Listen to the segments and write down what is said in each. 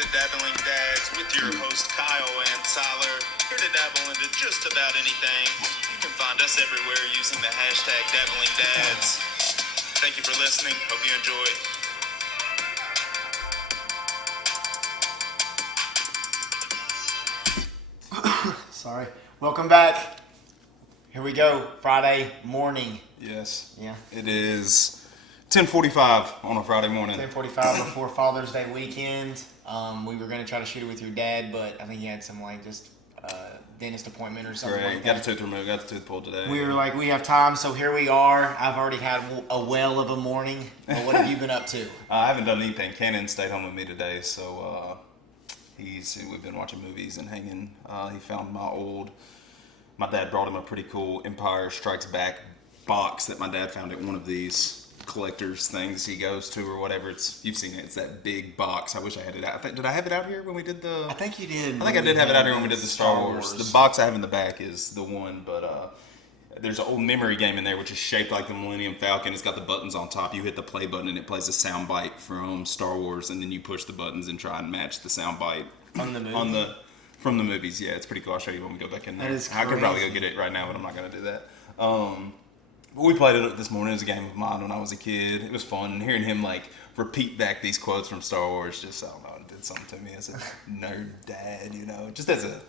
to Dabbling Dads with your host Kyle and Tyler, here to dabble into just about anything. You can find us everywhere using the hashtag Dabbling Dads. Thank you for listening. Hope you enjoy. Sorry. Welcome back. Here we go. Friday morning. Yes. Yeah. It is 10:45 on a Friday morning. 10:45 before Father's Day weekend. We were going to try to shoot it with your dad, but I think he had some dentist appointment or something Great. like Got that. the tooth removed. Got the tooth pulled today. We were like, we have time, so here we are. I've already had a well of a morning. But what have you been up to? I haven't done anything. Cannon stayed home with me today, so we've been watching movies and hanging. He found my dad brought him a pretty cool Empire Strikes Back box that my dad found at one of these collector's things he goes to or whatever. You've seen it. It's that big box. I wish I had it out. Did I have it out here when we did the... I think you did. I think I did have it out here when we did the Star Wars. The box I have in the back is the one, but there's an old memory game in there which is shaped like the Millennium Falcon. It's got the buttons on top. You hit the play button and it plays a sound bite from Star Wars, and then you push the buttons and try and match the sound bite From the movie? From the movies. Yeah, it's pretty cool. I'll show you when we go back in there. That is I could probably crazy. go get it right now, but I'm not going to do that. But we played it this morning. It was a game of mine when I was a kid. It was fun. And hearing him repeat back these quotes from Star Wars, just, I don't know, it did something to me as a nerd dad, just as a,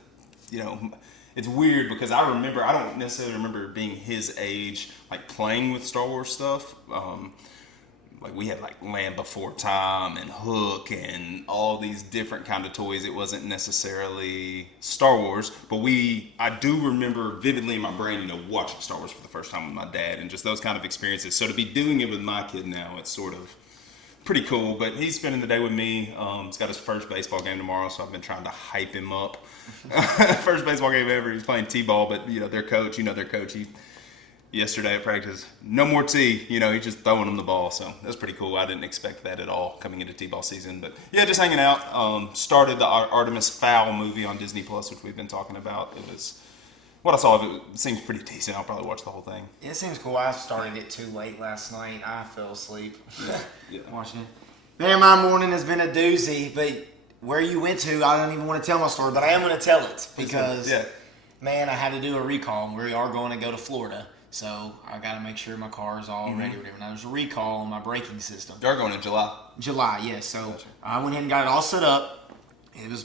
it's weird because I don't necessarily remember being his age, playing with Star Wars stuff. We had Land Before Time and Hook and all these different kind of toys. It wasn't necessarily Star Wars, but I do remember vividly in my brain, watching Star Wars for the first time with my dad and just those kind of experiences. So to be doing it with my kid now, it's sort of pretty cool. But he's spending the day with me. He's got his first baseball game tomorrow, so I've been trying to hype him up. First baseball game ever. He's playing t-ball, but their coach, yesterday at practice, no more tee, he's just throwing them the ball, so that's pretty cool. I didn't expect that at all coming into t-ball season, but yeah, just hanging out. Started the Artemis Fowl movie on Disney Plus, which we've been talking about. It was, what I saw of it seems pretty decent. I'll probably watch the whole thing. It seems cool. I started it too late last night. I fell asleep watching it. Man, my morning has been a doozy, but where you went to, I don't even want to tell my story, but I am going to tell it because, man, I had to do a recall. We are going to go to Florida. So I got to make sure my car is all ready or whatever. Now there's a recall on my braking system. They're going in July. July, yes. So I went ahead and got it all set up.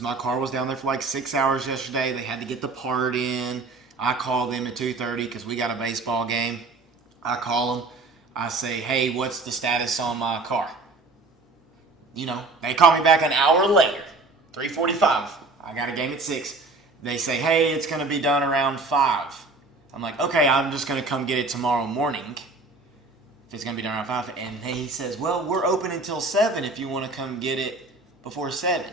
My car was down there for 6 hours yesterday. They had to get the part in. I called them at 2:30 because we got a baseball game. I call them. I say, hey, what's the status on my car? They call me back an hour later, 3:45. I got a game at 6. They say, hey, it's going to be done around 5. I'm like, okay, I'm just going to come get it tomorrow morning if it's going to be done around 5. And he says, well, we're open until 7 if you want to come get it before 7.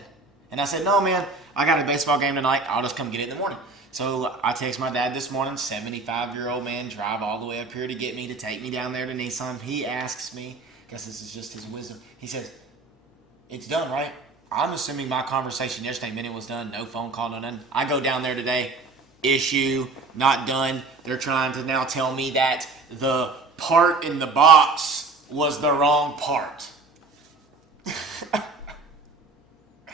And I said, no, man, I got a baseball game tonight. I'll just come get it in the morning. So I text my dad this morning, 75-year-old man, drive all the way up here to get me, to take me down there to Nissan. He asks me, I guess this is just his wisdom, he says, it's done, right? I'm assuming my conversation yesterday meant it was done, no phone call, no nothing. I go down there today, issue, not done. They're trying to now tell me that the part in the box was the wrong part.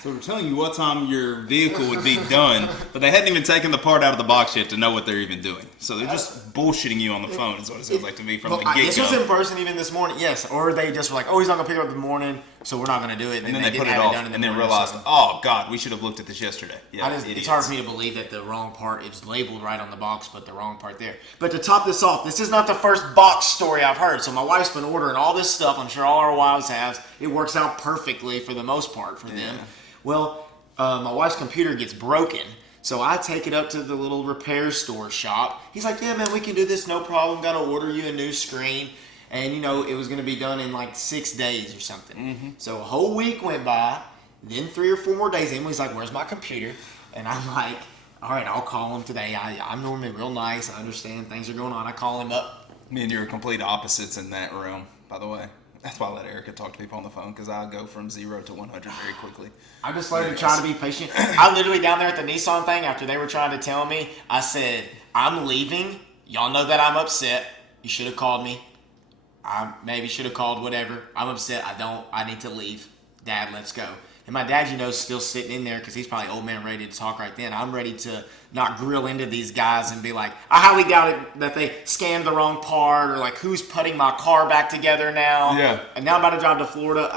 So they're telling you what time your vehicle would be done, but they hadn't even taken the part out of the box yet to know what they're even doing. So they're just bullshitting you on the phone is what it sounds like to me from the get-go. This was in person even this morning, yes. Or they just were like, oh, he's not going to pick it up in the morning, so we're not going to do it. And then they put it off and then realized, oh, God, we should have looked at this yesterday. Yeah, it's hard for me to believe that the wrong part is labeled right on the box, but the wrong part there. But to top this off, this is not the first box story I've heard. So my wife's been ordering all this stuff. I'm sure all our wives have. It works out perfectly for the most part for them. Well, my wife's computer gets broken, so I take it up to the little repair store shop. He's like, yeah, man, we can do this, no problem. Got to order you a new screen. And, it was going to be done in 6 days or something. Mm-hmm. So a whole week went by, then 3 or 4 more days in. He's like, where's my computer? And I'm like, all right, I'll call him today. I'm normally real nice. I understand things are going on. I call him up. Me and you are complete opposites in that realm, by the way. That's why I let Erica talk to people on the phone, because I go from 0 to 100 very quickly. I just learned to try to be patient. I literally down there at the Nissan thing, after they were trying to tell me, I said, I'm leaving. Y'all know that I'm upset. You should have called me. I maybe should have called, whatever. I'm upset. I need to leave. Dad, let's go. And my dad, is still sitting in there because he's probably old man ready to talk right then. I'm ready to not grill into these guys and be like, I highly doubt it that they scanned the wrong part, or like, who's putting my car back together now? Yeah. And now I'm about to drive to Florida.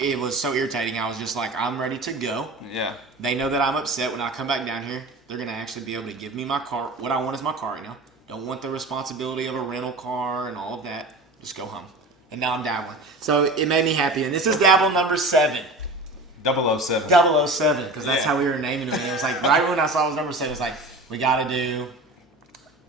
It was so irritating. I was just like, I'm ready to go. Yeah. They know that I'm upset when I come back down here. They're going to actually be able to give me my car. What I want is my car right now. Don't want the responsibility of a rental car and all of that. Just go home. And now I'm dabbling. So it made me happy. And this is dabble number 7. 007. 007, because that's how we were naming it. It was like, right when I saw it was number 7, it's like, we got to do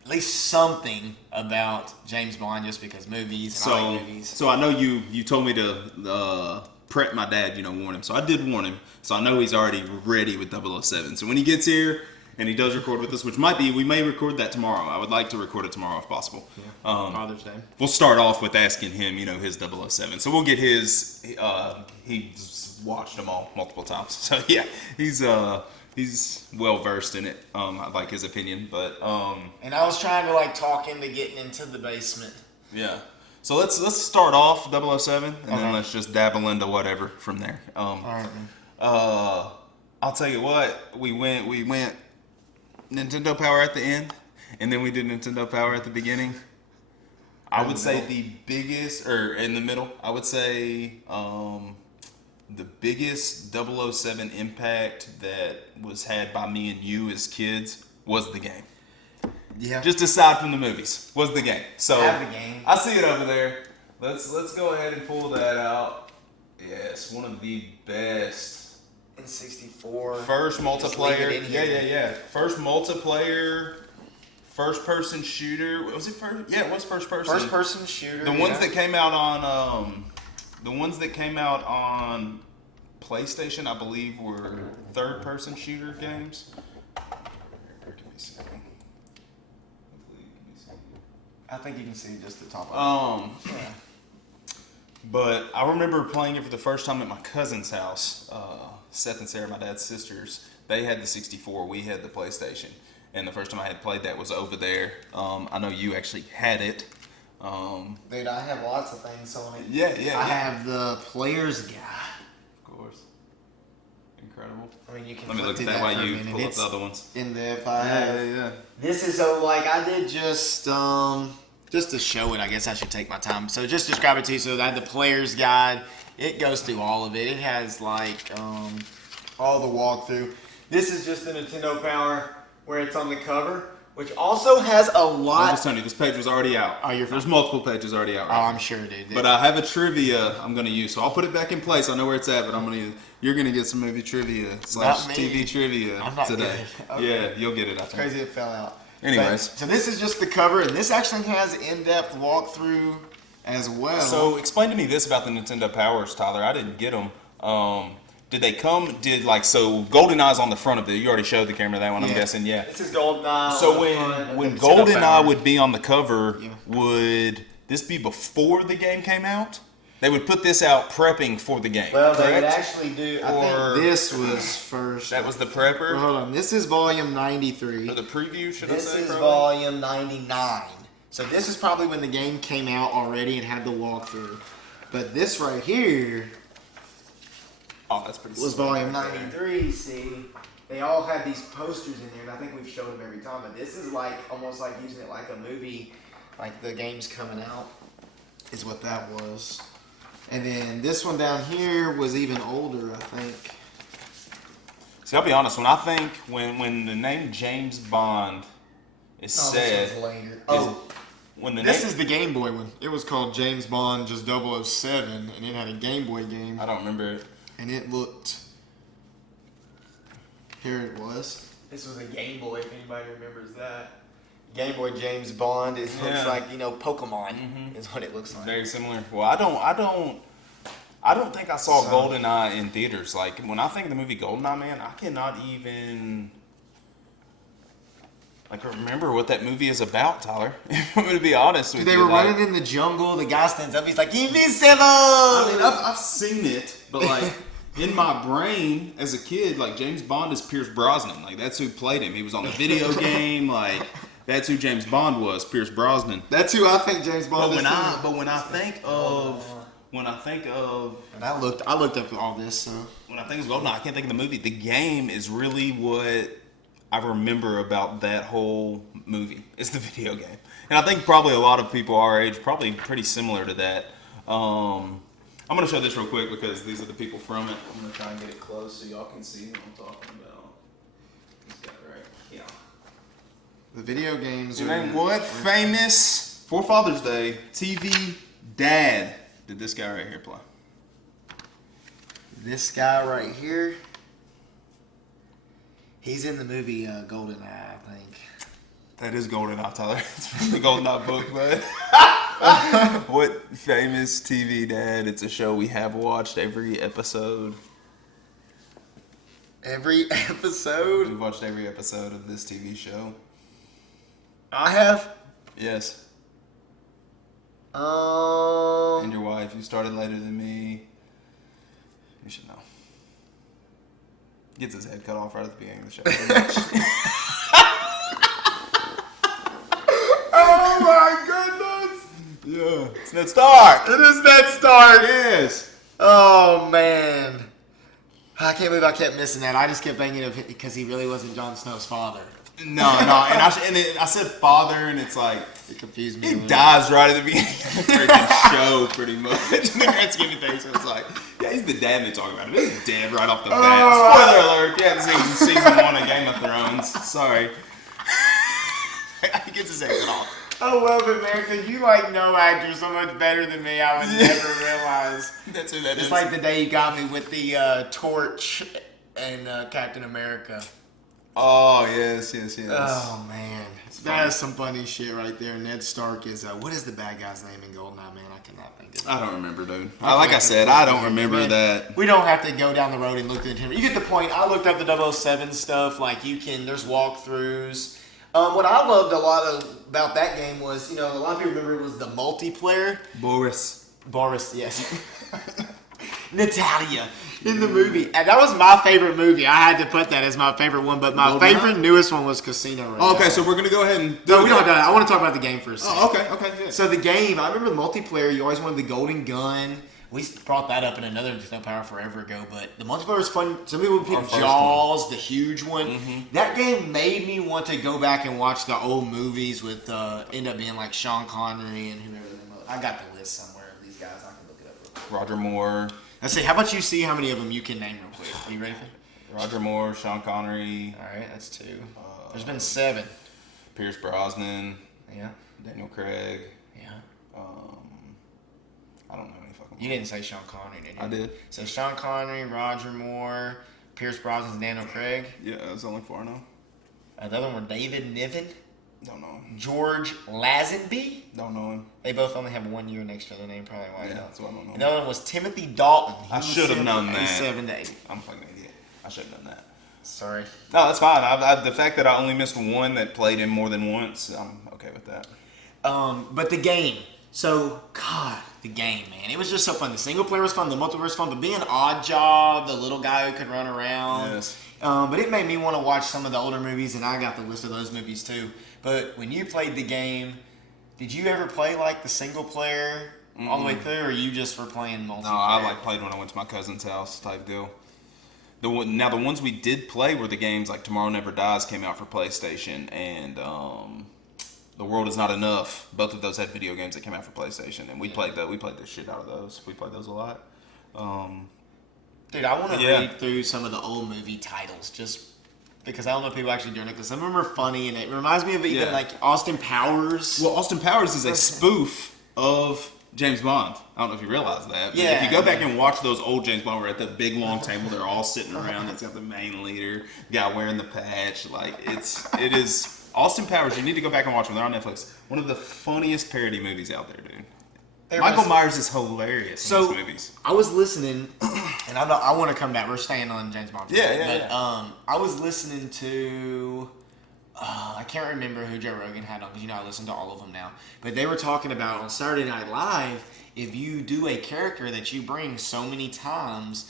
at least something about James Bond just because movies and I like movies. So I know you told me to prep my dad, warn him. So I did warn him. So I know he's already ready with 007. So when he gets here and he does record with us, which we may record that tomorrow. I would like to record it tomorrow if possible. Yeah. Father's Day. We'll start off with asking him, his 007. So we'll get his, he's watched them all multiple times. So yeah, he's well versed in it. I like his opinion, but and I was trying to talk into getting into the basement. Yeah. So let's start off 007 and then Okay. let's just dabble into whatever from there. All right, man. I'll tell you what, we went Nintendo Power at the end, and then we did Nintendo Power at the beginning. I would say the biggest, or in the middle, I would say the biggest 007 impact that was had by me and you as kids was the game. Yeah. Just aside from the movies, was the game. So Have the game. I see it over there. Let's go ahead and pull that out. Yes, one of the best. In 64. First multiplayer. Leave it in here. Yeah. First multiplayer. First person shooter. Was it first? Yeah, it was first person. First person shooter. The ones that came out on PlayStation, I believe, were third person shooter games. I think you can see just the top of it. Yeah. But I remember playing it for the first time at my cousin's house. Seth and Sarah, my dad's sisters, they had the 64. We had the PlayStation. And the first time I had played that was over there. I know you actually had it. Dude, I have lots of things on it. Yeah. I have the player's guide. Of course. Incredible. I mean, you can Let me flip look at through that while for a you minute. pull up It's the other ones. in there if I have. Yeah. This is I did just to show it, I guess I should take my time. So just describe it to you. So I had the player's guide. It goes through all of it. It has all the walkthrough. This is just the Nintendo Power where it's on the cover, which also has a lot. I'm just telling you, this page was already out. Oh, you're fine. There's multiple pages already out. Oh, Right? I'm sure, dude. But I have a trivia I'm going to use, so I'll put it back in place. I know where it's at, but you're going to get some movie trivia / TV trivia I'm not today. good. Okay. Yeah, you'll get it, I think. Crazy it fell out. Anyways. So this is just the cover, and this actually has in-depth walkthrough as well. So explain to me this about the Nintendo Powers, Tyler. I didn't get them. Did they come? So Goldeneye's on the front of it. You already showed the camera that one, I'm guessing. Yeah. This is Goldeneye. So when Goldeneye would be on the cover, would this be before the game came out? They would put this out prepping for the game. Well, they would correct? actually do. I Or- think this was first. That was the prepper? Well, hold on. This is volume 93. Or the preview, should This I say? is probably? volume 99. So this is probably when the game came out already and had the walkthrough. But this right here Oh, that's pretty was sweet. volume 93. See, they all had these posters in there, and I think we've showed them every time. But this is almost like using it like a movie, like the game's coming out, is what that was. And then this one down here was even older, I think. See, I'll be honest. When the name James Bond is said, this one's later. when the This name, is the Game Boy one. It was called James Bond just 007, and it had a Game Boy game. I don't remember it. And it looked. Here it was. This was a Game Boy, if anybody remembers that. Game Boy James Yeah. Bond. Mm-hmm. It looks like Pokemon is what it looks like. Very similar. Well, I don't think I saw Goldeneye in theaters. Like when I think of the movie Goldeneye, man, I cannot even remember what that movie is about, Tyler. I'm gonna be honest with They you. were running in the jungle. The guy stands up. He's like, Invincible! I mean, I've seen it, but in my brain as a kid, James Bond is Pierce Brosnan. That's who played him. He was on a video game. That's who James Bond was, Pierce Brosnan. That's who I think James Bond is. But when I think of when I think of And I looked up all this. So when I think of Goldeneye, I can't think of the movie. The game is really what I remember about that whole movie. It's the video game, and I think probably a lot of people our age probably pretty similar to that. I'm gonna show this real quick because these are the people from it. I'm gonna try and get it close so y'all can see what I'm talking about. This guy right, yeah. the video games. Your name what? Famous for Father's Day TV dad. Did this guy right here play? This guy right here. He's in the movie Goldeneye, I think. That is Goldeneye, Tyler. It's from the Goldeneye book, but what famous TV dad? It's a show we have watched every episode. Every episode? We've watched every episode of this TV show. I have. Yes. Um. And your wife. You started later than me. You should know. Gets his head cut off right at the beginning of the show. Oh my goodness! Yeah. It's Ned Stark. It is Ned Stark. It is. Oh man. I can't believe I kept missing that. I just kept thinking of it because he really wasn't Jon Snow's father. No, and I said father, and it's like It confused me. he dies right at the beginning of the freaking show, pretty much. In the grand scheme of things, so it's like, yeah, he's the dad they're talking about. He's dead right off the bat. Spoiler alert! If you haven't seen season 1 of Game of Thrones, sorry. He gets his head cut off. I love it, man, because you know actors so much better than me. I would never realize. That's who that is. It's like the day you got me with the torch and Captain America. Oh yes. Oh man, that is some funny shit right there. Ned Stark is what is the bad guy's name in Goldeneye? Man, I cannot think of it. I don't remember, dude. Like I said, I don't remember that. We don't have to go down the road and look into it. You get the point. I looked up the 007 stuff. Like there's walkthroughs. What I loved a lot about that game was, a lot of people remember it was the multiplayer. Boris, yes. Natalia in the movie. And that was my favorite movie. I had to put that as my favorite one, but my favorite newest one was Casino Royale. Okay, so we're going to go ahead and... No, we don't have that. I want to talk about the game for a second. Oh, okay, good. So the game, I remember the multiplayer, you always wanted the golden gun. We brought that up in another Nintendo Power forever ago, but the multiplayer was fun. Some people would pick Jaws, the huge one. Mm-hmm. That game made me want to go back and watch the old movies with, end up being like Sean Connery and whoever. I got the list somewhere of these guys. I can look it up. Roger Moore. Let's see. How about you see how many of them you can name real quick? Are you ready for it? Roger Moore, Sean Connery. All right, that's 2. There's been 7. Pierce Brosnan. Yeah. Daniel Craig. Yeah. I don't know any fucking. You didn't say Sean Connery, did you? I did. So Sean Connery, Roger Moore, Pierce Brosnan, and Daniel Craig. Yeah, that's only 4 now. The other one were David Niven. Don't know him. George Lazenby. Don't know him. They both only have 1 year next to their name, probably why. Yeah, that's what I don't know. And the other one was Timothy Dalton. I should have known that. 7 to 8. I'm a fucking idiot. I should have done that. Sorry. No, that's fine. The fact that I only missed one that played him more than once, I'm okay with that. But the game. So, God, the game, man. It was just so fun. The single player was fun. The multiplayer was fun. But being Odd Job, the little guy who could run around. Yes. But it made me want to watch some of the older movies, and I got the list of those movies too. But when you played the game, did you ever play like the single player all the way through, or you just were playing multiplayer? No, I played when I went to my cousin's house type deal. The ones we did play were the games like Tomorrow Never Dies came out for PlayStation, and The World Is Not Enough. Both of those had video games that came out for PlayStation, and we played the shit out of those. We played those a lot. Dude, I want to read through some of the old movie titles just because I don't know if people actually doing it, because some of them are funny, and it reminds me of even like Austin Powers. Well, Austin Powers is a spoof of James Bond. I don't know if you realize that. But yeah. If you go back and watch those old James Bond, we're at the big long table, they're all sitting around. It's got the main leader, guy wearing the patch. Like it is Austin Powers. You need to go back and watch them. They're on Netflix. One of the funniest parody movies out there, dude. Michael Myers is hilarious in these movies. I was listening, and I want to come back. We're staying on James Bond. Yeah. I was listening to, I can't remember who Joe Rogan had on, because I listen to all of them now. But they were talking about on Saturday Night Live, if you do a character that you bring so many times,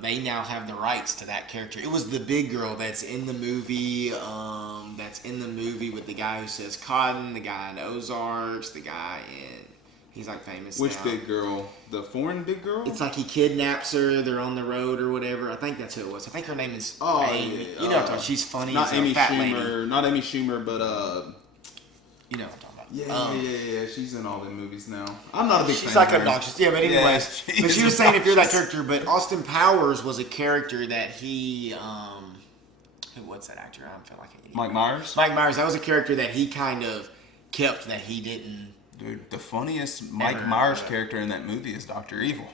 they now have the rights to that character. It was the big girl that's in the movie, with the guy who says Cotton, the guy in Ozarks, the guy in He's like famous Which now. big girl? The foreign big girl? It's like he kidnaps her. They're on the road or whatever. I think that's who it was. I think her name is. Oh, Amy. You know what I'm talking. She's funny. Not as Amy a fat Schumer. lady. Not Amy Schumer, but You know what I'm talking about. Yeah. She's in all the movies now. I'm not a big fan. She's like of her. obnoxious. Yeah, but anyways. Yeah, but she was saying if you're that character. But Austin Powers was a character that he. What's that actor? I feel like an idiot. Mike Myers. Mike Myers. That was a character that he kind of kept that he didn't. Dude, the funniest Mike Ever. Myers character in that movie is Dr. Evil.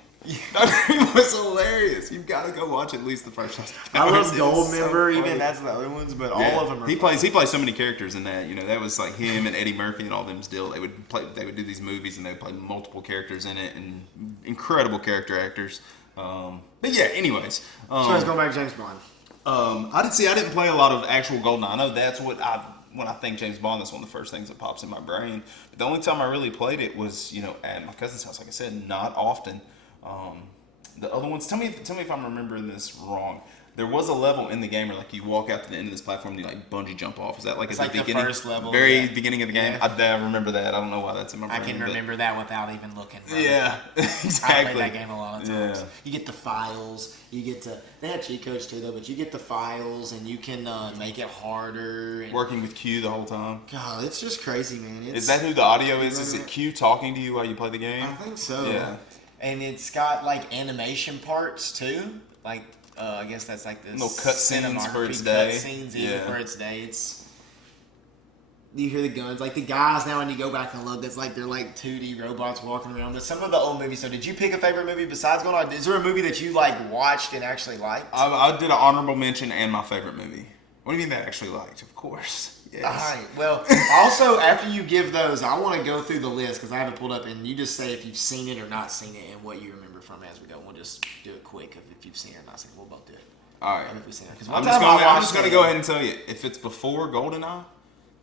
Dr. Evil is hilarious. You've got to go watch at least the first. I love Gold So Member. funny. Even that's the other ones, but Yeah. all of them are. He funny. plays so many characters in that. You know, that was like him and Eddie Murphy and all them. Still, they would do these movies and they would play multiple characters in it and incredible character actors. But yeah, anyways. So let's go back to James Bond. I didn't play a lot of actual Goldeneye. I know that's what when I think James Bond, that's one of the first things that pops in my brain. But the only time I really played it was, you know, at my cousin's house. Like I said, not often. The other ones, tell me if I'm remembering this wrong. There was a level in the game where like you walk out to the end of this platform and you like bungee jump off. Is that like It's at like the the beginning? first level, Very yeah. beginning of the game. Yeah. I remember that. I don't know why that's in my brain. I can but- remember that without even looking. Brother. Yeah, I exactly. played that game a lot of times. Yeah. You get the files. You get to. They had cheat codes too, though. But you get the files, and you can make it harder. And, Working with Q the whole time. God, it's just crazy, man. It's, Is that who the audio is? Is it Q talking to you while you play the game? I think so. Yeah. And it's got like animation parts too. Like I guess that's like this Little cutscenes for its day. Cutscenes even Yeah. for its day. It's. You hear the guns, like the guys now. When you go back and look, it's like they're like 2D robots walking around. But some of the old movies. So, did you pick a favorite movie besides Goldeneye? Is there a movie that you like watched and actually liked? I did an honorable mention and my favorite movie. What do you mean that I actually liked? Of course. Yes. All right. Well, also after you give those, I want to go through the list because I have it pulled up, and you just say if you've seen it or not seen it, and what you remember from it as we go. We'll just do it quick if you've seen it or not seen it. We'll both do it. All right. If we've seen it. 'Cause I'm one just time I going watched to it- go ahead and tell you. If it's before Goldeneye,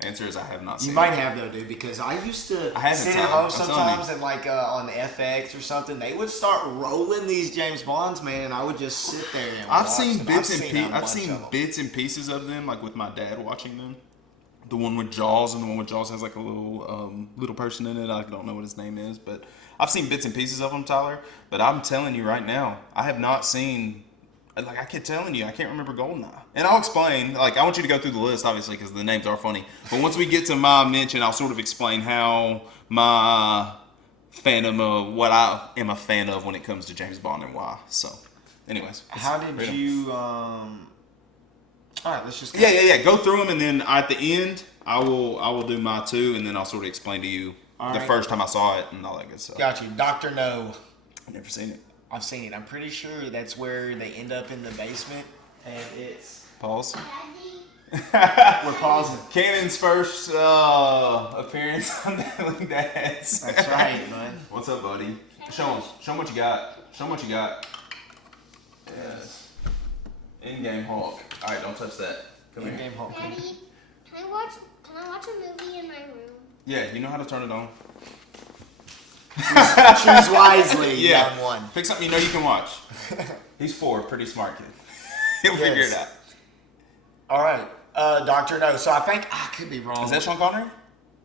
answer is I have not seen You it. might have though, dude, because I used to I haven't sit time. at home I'm telling sometimes you. and like on FX or something, they would start rolling these James Bonds, man, and I would just sit there and I've watch seen them. bits and a I've bunch seen of them. bits and pieces of them, like with my dad watching them. The one with Jaws and the one with Jaws has like a little person in it. I don't know what his name is, but I've seen bits and pieces of them, Tyler. But I'm telling you right now, I have not seen. Like I kept telling you, I can't remember Goldeneye, and I'll explain. Like I want you to go through the list, obviously, because the names are funny. But once we get to my mention, I'll sort of explain how my fandom of what I am a fan of when it comes to James Bond and why. So, anyways, How did read 'em. you? All right, let's just. Yeah. Go through them, and then at the end, I will do my two, and then I'll sort of explain to you All the right. first time I saw it and all that good stuff. Got you, Dr. No. I've never seen it. I've seen it. I'm pretty sure that's where they end up in the basement, and it's. Pause. We're pausing. Cannon's first appearance on Dabbling Dads. That's right, man. What's up, buddy? Show him what you got. Show him what you got. Yes. In-game Hulk. All right, don't touch that. Come here. Game Hulk. Daddy, can I watch a movie in my room? Yeah, you know how to turn it on. Choose wisely, Yeah. young one. Pick something you know you can watch. He's 4, pretty smart kid. He'll figure Yes. it out. All right, Dr. No. So I think I could be wrong. Is that Sean Connery?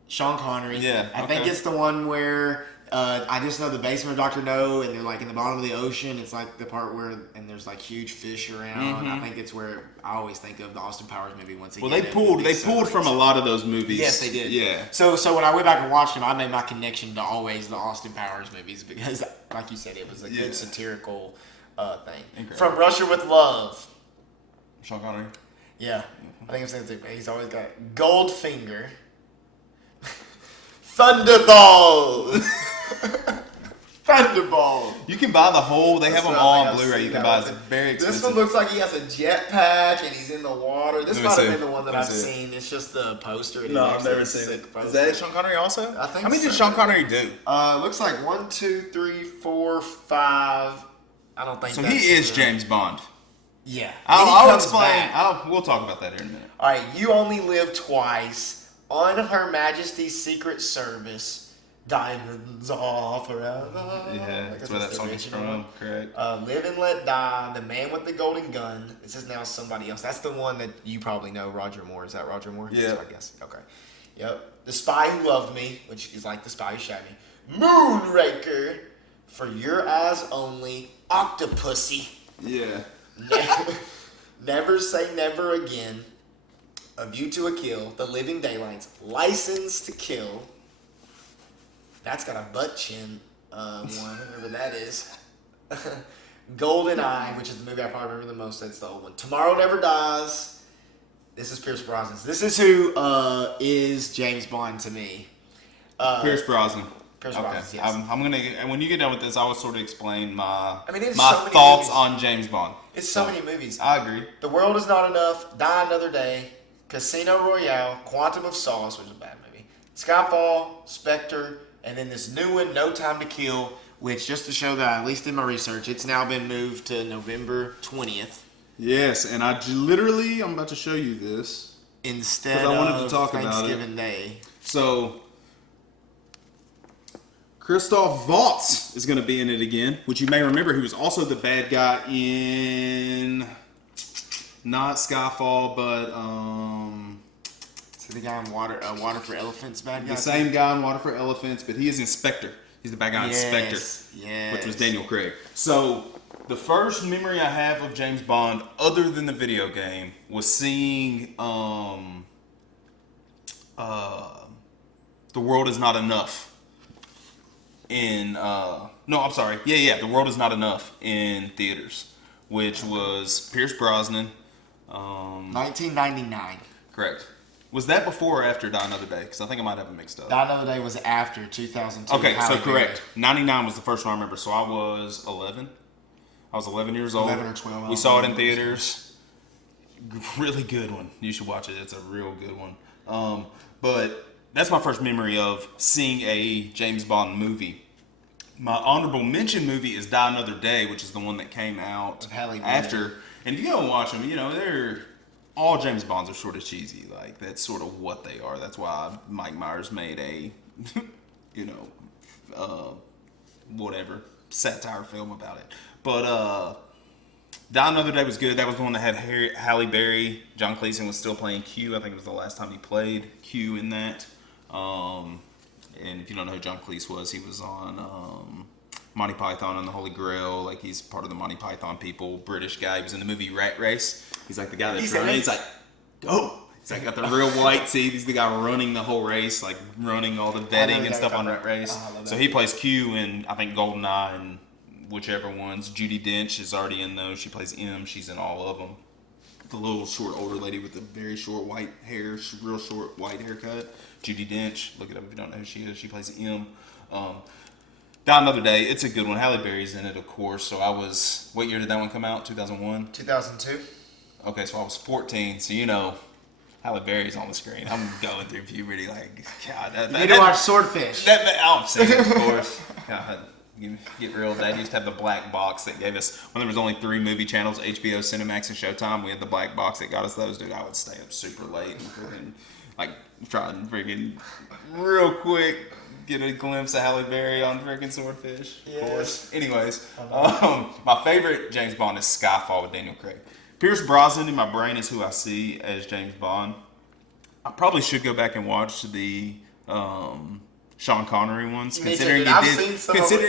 Sean Connery? Yeah, I think okay. it's the one where I just know the basement of Dr. No, and they're like in the bottom of the ocean. It's like the part where and there's like huge fish around. I think it's where I always think of the Austin Powers movie once again. Well, they pulled from a lot of those movies. Yes, they did. Yeah. So when I went back and watched them, I made my connection to always the Austin Powers movies because, like you said, it was a Yeah. good satirical thing. Incredible. From Russia with Love. Sean Connery. Yeah, I think I'm saying it. He's always got Goldfinger, Thunderball, Thunderball. You can buy the whole. They have them all on I've Blu-ray. You seen can that buy it. one. It's very expensive. This one looks like he has a jetpack and he's in the water. This Let me might have see. been the one that Let me I've see. seen. It's just the poster. No, I've never seen it. Is that Sean Connery also? I think How many did so. Sean Connery do? Looks like 1, 2, 3, 4, 5. I don't think So that's he is the- James Bond. Yeah. I'll comes explain. back. We'll talk about that here in a minute. All right, you only live twice. On Her Majesty's Secret Service, diamonds are forever. Yeah, that's where that song is from. Correct. Live and Let Die, The Man with the Golden Gun. This is now somebody else. That's the one that you probably know, Roger Moore. Is that Roger Moore? Yeah. So I guess. Okay. Yep. The Spy Who Loved Me, which is like The Spy Who Shagged Me. Moonraker, For Your Eyes Only, Octopussy, Yeah. Never Say Never Again, A View to a Kill, The Living Daylights, License to Kill. That's got a butt chin one, whoever that is. Goldeneye, which is the movie I probably remember the most. That's the old one. Tomorrow Never Dies. This is Pierce Brosnan. This is who is James Bond to me. Pierce Brosnan. Pierce Okay. Brosnan, yes. I'm gonna. When you get done with this, I will sort of explain my it's my so many thoughts movies. on James Bond. It's so many movies. I agree. The World Is Not Enough, Die Another Day, Casino Royale, Quantum of Solace, which is a bad movie, Skyfall, Spectre, and then this new one, No Time to Kill, which, just to show that I at least did my research, it's now been moved to November 20th Yes, and I'm about to show you this. instead 'Cause I wanted to of talk about it. Thanksgiving Day. So, Christoph Waltz is going to be in it again, which you may remember. He was also the bad guy in not Skyfall, but So the guy in Water for Elephants, bad guy. the same guy in Water for Elephants, but he is Inspector. He's the bad guy in Spectre, Yes. which was Daniel Craig. So the first memory I have of James Bond, other than the video game, was seeing The World Is Not Enough in The World Is Not Enough in theaters, which was Pierce Brosnan. 1999. Correct. Was that before or after Die Another Day? Because I think I might have it mixed up. Die Another Day was after 2002. Okay, so Halle Berry. correct. 99 was the first one I remember. So I was 11. I was 11 years old. 11 or 12, I We don't saw it in remember. theaters. Really good one. You should watch it. It's a real good one. But that's my first memory of seeing a James Bond movie. My honorable mention movie is Die Another Day, which is the one that came out With Halle Berry. after. And if you go and watch them, they're all James Bonds are sort of cheesy. Like, that's sort of what they are. That's why Mike Myers made a, whatever, satire film about it. But Die Another Day was good. That was the one that had Halle Berry. John Cleese was still playing Q. I think it was the last time he played Q in that. And if you don't know who John Cleese was, he was on Monty Python and the Holy Grail. Like, he's part of the Monty Python people. British guy. He was in the movie Rat Race. He's like the guy that's running. He's like, oh. He's like got the real white teeth. He's the guy running the whole race, like running all the betting and stuff on Rat Race. So he plays Q in, I think, Goldeneye and whichever ones. Judi Dench is already in those. She plays M. She's in all of them. The little short older lady with the very short white hair, real short white haircut. Judi Dench. Look it up if you don't know who she is. She plays M. Die Another Day. It's a good one. Halle Berry's in it, of course. So I was. What year did that one come out? 2001. 2002. Okay, so I was 14. So Halle Berry's on the screen. I'm going through puberty. Like, God, You need to watch Swordfish. I've seen it, of course. God, get real. Dad used to have the black box that gave us, when there was only 3 movie channels, HBO, Cinemax, and Showtime. We had the black box that got us those. Dude, I would stay up super late and freaking, try and freaking real quick get a glimpse of Halle Berry on freaking Swordfish. Of course. Anyways, my favorite James Bond is Skyfall with Daniel Craig. Pierce Brosnan in my brain is who I see as James Bond. I probably should go back and watch the Sean Connery ones, considering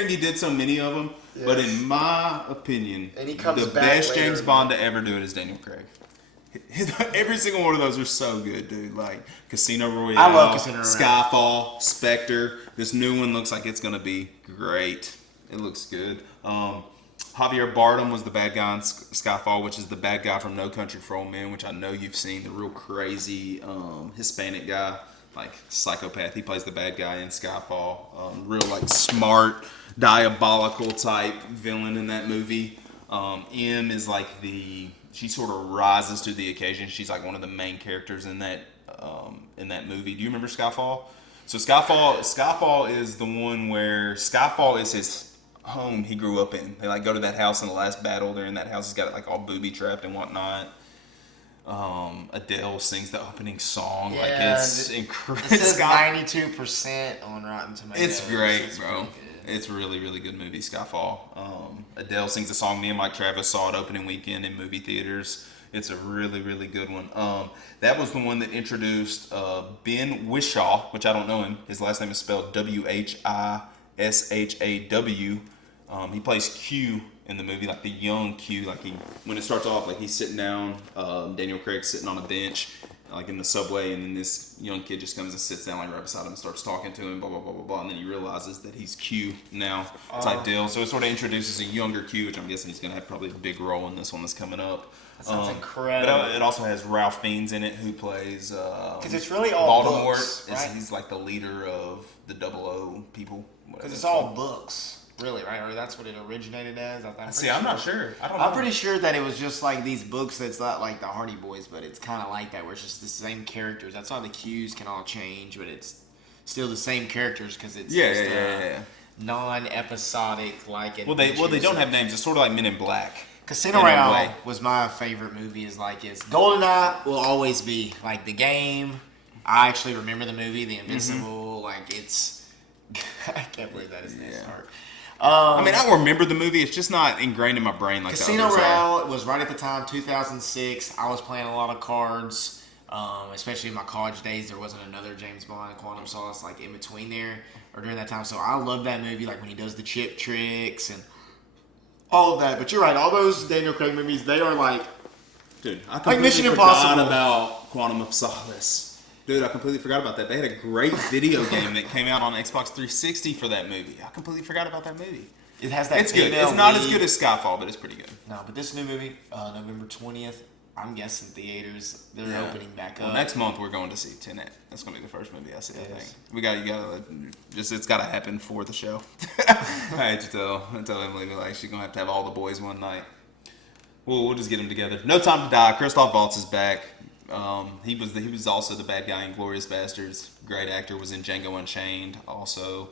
he did so many of them. Yes. But in my opinion, the best James Bond to ever do it is Daniel Craig. Every single one of those are so good, dude. Like Casino Royale, I love Casino Royale. Skyfall, Spectre. This new one looks like it's gonna be great. It looks good. Javier Bardem was the bad guy in Skyfall, which is the bad guy from No Country for Old Men, which I know you've seen. The real crazy Hispanic guy, like psychopath. He plays the bad guy in Skyfall. Real smart, diabolical type villain in that movie. M is she sort of rises to the occasion. She's like one of the main characters in that movie. Do you remember Skyfall? So Skyfall is the one where Skyfall is his home he grew up in. They go to that house in the last battle. They're in that house. He's got it all booby trapped and whatnot. Adele sings the opening song. It's incredible. It says 92% on Rotten Tomatoes. It's great, bro. It's a really, really good movie, Skyfall. Adele sings the song. Me and Mike Travis saw it opening weekend in movie theaters. It's a really, really good one. That was the one that introduced Ben Whishaw, which I don't know him. His last name is spelled Whishaw. Shaw. He plays Q in the movie, like the young Q. Like when it starts off, like he's sitting down, Daniel Craig's sitting on a bench, like in the subway, and then this young kid just comes and sits down like right beside him and starts talking to him, blah blah blah blah blah, and then he realizes that he's Q now, type deal. So it sort of introduces a younger Q, which I'm guessing he's gonna have probably a big role in this one that's coming up. That sounds incredible. But it also has Ralph Fiennes in it, who plays because it's really all Voldemort. books, right? He's like the leader of the 00 people. Because it's all books. Really, right? Or that's what it originated as? I'm not sure. I don't know. I'm pretty sure that it was just like these books that's not like the Hardy Boys, but it's kind of like that, where it's just the same characters. That's why the cues can all change, but it's still the same characters because it's non-episodic like. Well, they don't have names. It's sort of like Men in Black. Casino Royale was my favorite movie. Is like Goldeneye will always be like the game. I actually remember the movie, The Invincible. Like it's, I can't believe that is this hard. I mean, I remember the movie. It's just not ingrained in my brain like Casino Royale was right at the time, 2006. I was playing a lot of cards, especially in my college days. There wasn't another James Bond, Quantum Solace, like in between there or during that time. So I love that movie, like when he does the chip tricks and all of that. But you're right, all those Daniel Craig movies, they are like, dude, I like Mission forgot Impossible about Quantum of Solace. Dude, I completely forgot about that. They had a great video game that came out on Xbox 360 for that movie. I completely forgot about that movie. It has that. It's good. It's not as good as Skyfall, but it's pretty good. No, but this new movie, November 20th, I'm guessing theaters, they're opening back up. Next month we're going to see Tenet. That's going to be the first movie I see, I think. It's got to happen for the show. I hate to tell Emily, like, she's going to have all the boys one night. We'll just get them together. No Time to Die. Christoph Waltz is back. He was also the bad guy in Glorious Bastards. Great actor. Was in Django Unchained also.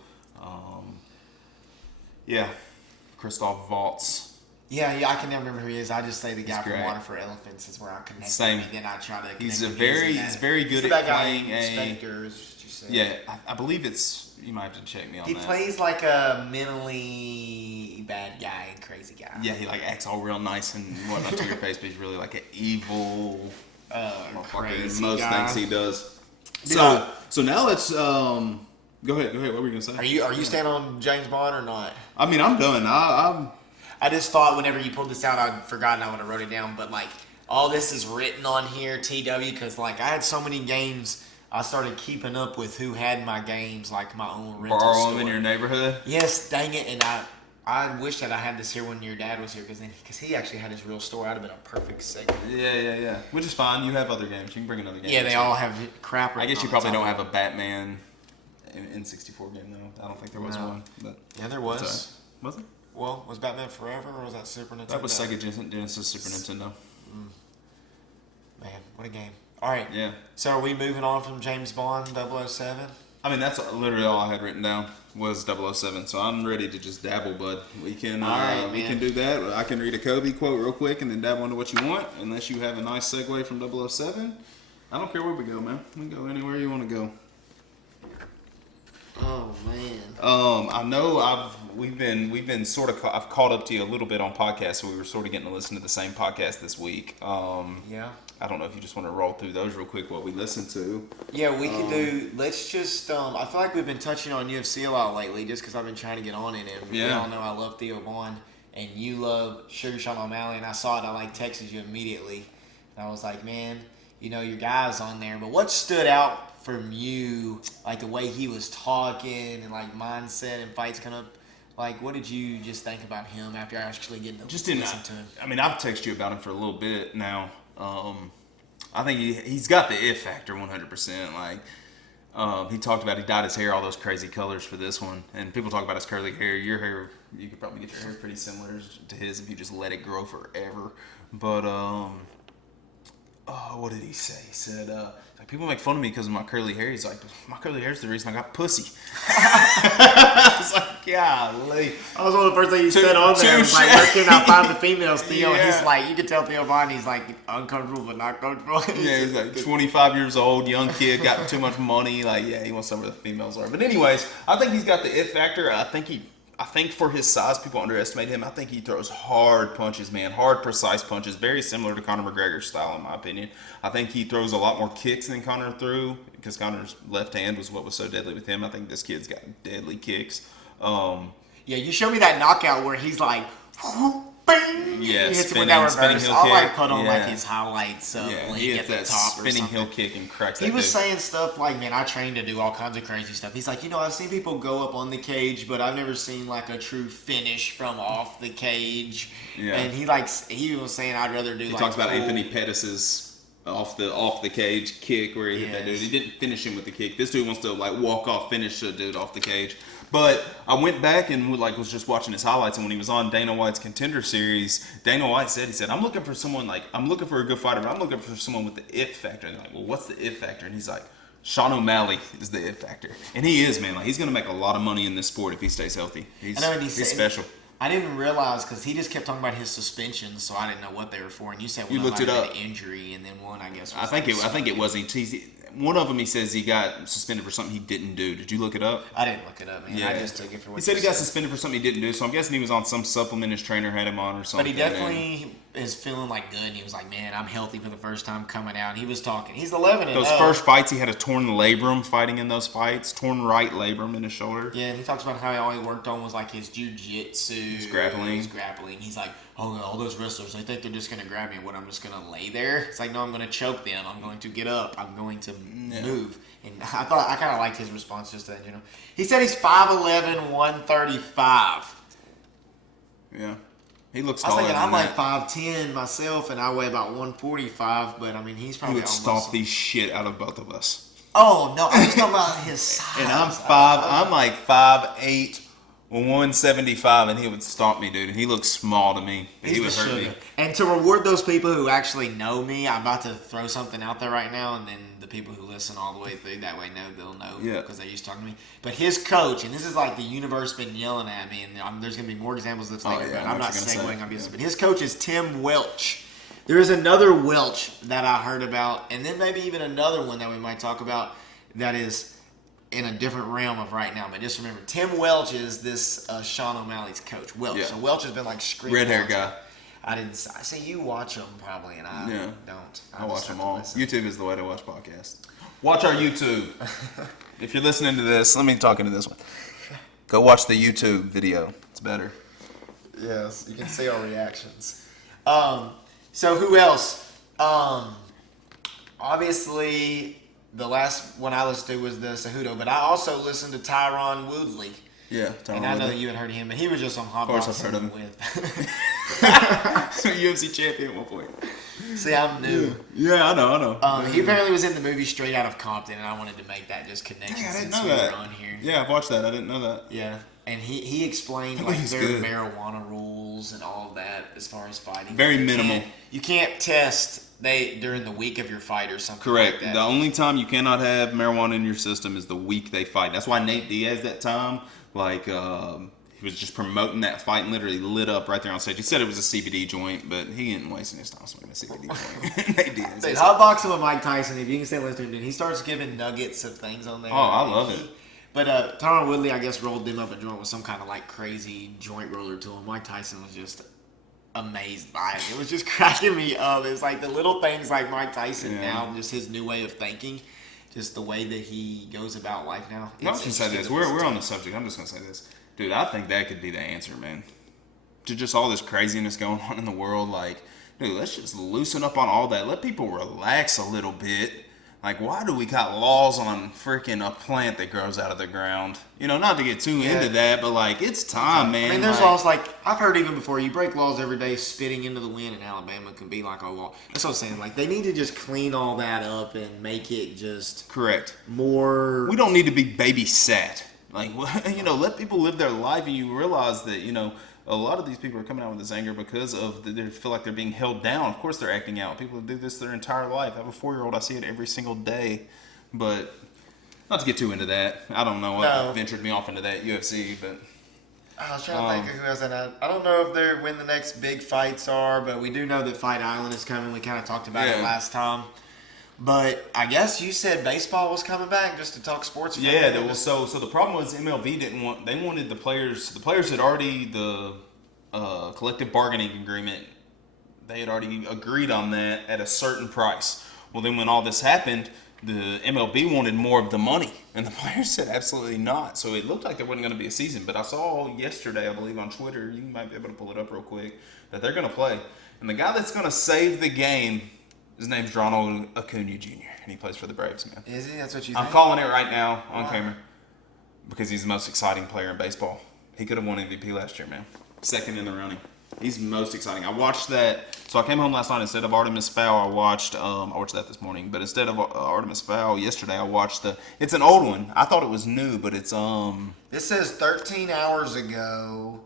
Christoph Waltz. Yeah, I can never remember who he is. I just say the guy from Water for Elephants is where I connect. Same. Him, and then I try to. He's very good at playing Inspector, is what you said. Yeah, I believe it's. You might have to check me on that. He plays like a mentally bad guy, crazy guy. Yeah, he like acts all real nice and whatnot to your face, but he's really like an evil motherfucker in most things he does. So now let's go ahead. What were you gonna say? Are you staying on James Bond or not? I mean, I'm done. I just thought whenever you pulled this out, I'd forgotten I would have wrote it down. But like all this is written on here, TW, because like I had so many games. I started keeping up with who had my games, like my own rental Borrow store. them in your neighborhood? Yes, dang it. And I wish that I had this here when your dad was here, because he actually had his real store. I'd have been a perfect segment. Yeah. Which is fine. You have other games. You can bring another game. Yeah, they all have crap. I guess you probably don't have a Batman N64 game, though. I don't think there was one. But yeah, there was. Was it? Well, was Batman Forever, or was that Super Nintendo? That was Sega Genesis Super Nintendo. Man, what a game. All right. Yeah. So are we moving on from James Bond 007? I mean, that's literally all I had written down was 007. So I'm ready to just dabble, bud. We can we can do that. I can read a Kobe quote real quick and then dabble into what you want, unless you have a nice segue from 007. I don't care where we go, man. We can go anywhere you want to go. Oh man. I know I've caught up to you a little bit on podcasts, so we were sort of getting to listen to the same podcast this week. Yeah. I don't know if you just want to roll through those real quick, what we listened to. Yeah, we could do. Let's just. I feel like we've been touching on UFC a lot lately, just because I've been trying to get on in it. Yeah. We all know I love Theo Vaughn, and you love Sugar Sean O'Malley, and I saw it. I texted you immediately, and I was like, man, your guy's on there. But what stood out from you, like the way he was talking and like mindset and fights coming up? Like, what did you just think about him after actually getting to listen to him? I mean, I've texted you about him for a little bit now. I think he's got the it factor 100%. Like, he talked about he dyed his hair all those crazy colors for this one, and people talk about his curly hair. Your hair, you could probably get your hair pretty similar to his if you just let it grow forever. But what did he say? He said, like, people make fun of me because of my curly hair. He's like, my curly hair is the reason I got pussy. I was like, golly. That was one of the first things you said on there. Was like, where can I find the females, Theo? Yeah. And he's like, you can tell Theo Vaughn, he's like uncomfortable but not comfortable. Yeah, he's like 25 years old, young kid, got too much money. Like, yeah, he wants to know where the females are. But anyways, I think he's got the it factor. I think for his size, people underestimate him. I think he throws hard punches, man. Hard, precise punches. Very similar to Conor McGregor's style, in my opinion. I think he throws a lot more kicks than Conor threw, because Conor's left hand was what was so deadly with him. I think this kid's got deadly kicks. Yeah, you showed me that knockout where he's like, bing, Yeah, he hits him with spinning that heel reverse. I'll like kick. put on like Yeah. his highlights of Yeah, when he he hits gets that the top or spinning something. heel kick and cracks that He was dude. saying stuff like, man, I train to do all kinds of crazy stuff. He's like, I've seen people go up on the cage, but I've never seen like a true finish from off the cage. Yeah. And he was saying I'd rather do He like talks about cool- Anthony Pettis's off the cage kick where he hit that dude. Yes. He didn't finish him with the kick. This dude wants to like walk off finish a dude off the cage. But I went back and was just watching his highlights, and when he was on Dana White's Contender Series, Dana White said, I'm looking for a good fighter, but I'm looking for someone with the it factor. And they're like, well, what's the it factor? And he's like, Sean O'Malley is the it factor. And he is, man. Like, he's gonna make a lot of money in this sport if he stays healthy. He's special. I didn't realize because he just kept talking about his suspensions, so I didn't know what they were for. And you said one You of looked them it might have up. been an injury, and then one I guess. I think it was. One of them he says he got suspended for something he didn't do. Did you look it up? I didn't look it up, man. Yeah. I just took it for what He said you he got suspended for something he didn't do, so I'm guessing he was on some supplement his trainer had him on or something. But he definitely is feeling like good. And he was like, man, I'm healthy for the first time coming out. And he was talking. He's 11 and Those 0. first fights, he had a torn labrum fighting in those fights. Torn right labrum in his shoulder. Yeah, and he talks about how all he worked on was like his jiu-jitsu. His grappling. He's like, oh, all those wrestlers, they think they're just going to grab me. What, I'm just going to lay there? It's like, no, I'm going to choke them. I'm going to get up. I'm going to move. And I kind of liked his response just to that, He said he's 5'11", 135. Yeah. He looks I was taller thinking than I'm like that. 5'10" myself, and I weigh about 145, but I mean, he's He probably would almost... stomp the shit out of both of us. Oh, no, I'm just talking about his size. And I'm like 5'8", 175, and he would stomp me, dude. And he looks small to me. But he would hurt me. And to reward those people who actually know me, I'm about to throw something out there right now, and then the people who listen all the way through, that way they'll know Yeah. because they used to talk to me. But his coach, and this is like the universe been yelling at me, and there's going to be more examples of this later, yeah, but I know I'm not what you're gonna segueing, say. obviously. But his coach is Tim Welch. There is another Welch that I heard about, and then maybe even another one that we might talk about that is in a different realm of right now. But just remember, Tim Welch is this Sean O'Malley's coach. Welch. Yeah. So Welch has been like screaming. Red hair out. guy. I say you watch them probably, and I Yeah. don't. I watch just have them to all. listen. YouTube is the way to watch podcasts. Watch our YouTube. If you're listening to this, let me talk into this one. Go watch the YouTube video. It's better. Yes, you can see our reactions. So who else? Obviously, the last one I listened to was the Cejudo, but I also listened to Tyron Woodley. Yeah. And I know that you had heard of him, but he was just on Hot course Box I've heard of him. with. UFC champion at one point. See, I'm new. Yeah, I know. He apparently was in the movie Straight Out of Compton, and I wanted to make that just connection I didn't since know we that. were on here. Yeah, I've watched that. I didn't know that. Yeah, and he explained I like think he's their good. marijuana rules and all of that as far as fighting. Very You minimal. You can't test during the week of your fight or something. Correct. Like that. The only time you cannot have marijuana in your system is the week they fight. That's why Nate Diaz that time, he was just promoting that fight and literally lit up right there on stage. He said it was a CBD joint, but he ain't wasting his time smoking a CBD joint. Nate Diaz. Dude, hot boxing with Mike Tyson. If you can stay listening, dude, he starts giving nuggets of things on there. Oh, I love it. But Tyron Woodley, I guess, rolled them up a joint with some kind of like crazy joint roller to him. Mike Tyson was just amazed by it. It was just cracking me up. It's like the little things like Mike Tyson now, just his new way of thinking, just the way that he goes about life now. I was going to say this. We're on the subject. I'm just going to say this. Dude, I think that could be the answer, man. To just all this craziness going on in the world. Like, dude, let's just loosen up on all that. Let people relax a little bit. Like, why do we got laws on freaking a plant that grows out of the ground? Not to get too into that, but, like, it's time, man. I mean, there's like, laws like, I've heard even before, you break laws every day, spitting into the wind in Alabama can be like a law. That's what I'm saying. Like, they need to just clean all that up and make it just correct. more. We don't need to be babysat. Like, let people live their life, and you realize that, a lot of these people are coming out with this anger because they feel like they're being held down. Of course they're acting out. People do this their entire life. I have a 4-year-old. I see it every single day. But not to get too into that. I don't know what ventured me off into that UFC, but I was trying to think of who else I don't know if when the next big fights are, but we do know that Fight Island is coming. We kind of talked about it last time. But I guess you said baseball was coming back just to talk sports. Yeah, so the problem was MLB they wanted the players had already the collective bargaining agreement. They had already agreed on that at a certain price. Well, then when all this happened, the MLB wanted more of the money, and the players said absolutely not. So it looked like there wasn't going to be a season. But I saw yesterday, I believe on Twitter, you might be able to pull it up real quick, that they're going to play. And the guy that's going to save the game, his name's Ronald Acuna Jr., and he plays for the Braves, man. Is he? That's what you think? I'm calling it right now on camera because he's the most exciting player in baseball. He could have won MVP last year, man. Second in the running. He's most exciting. I watched that. So I came home last night. Instead of Artemis Fowl, I watched that this morning. But instead of Artemis Fowl yesterday, I watched it's an old one. I thought it was new, but it's This says 13 hours ago,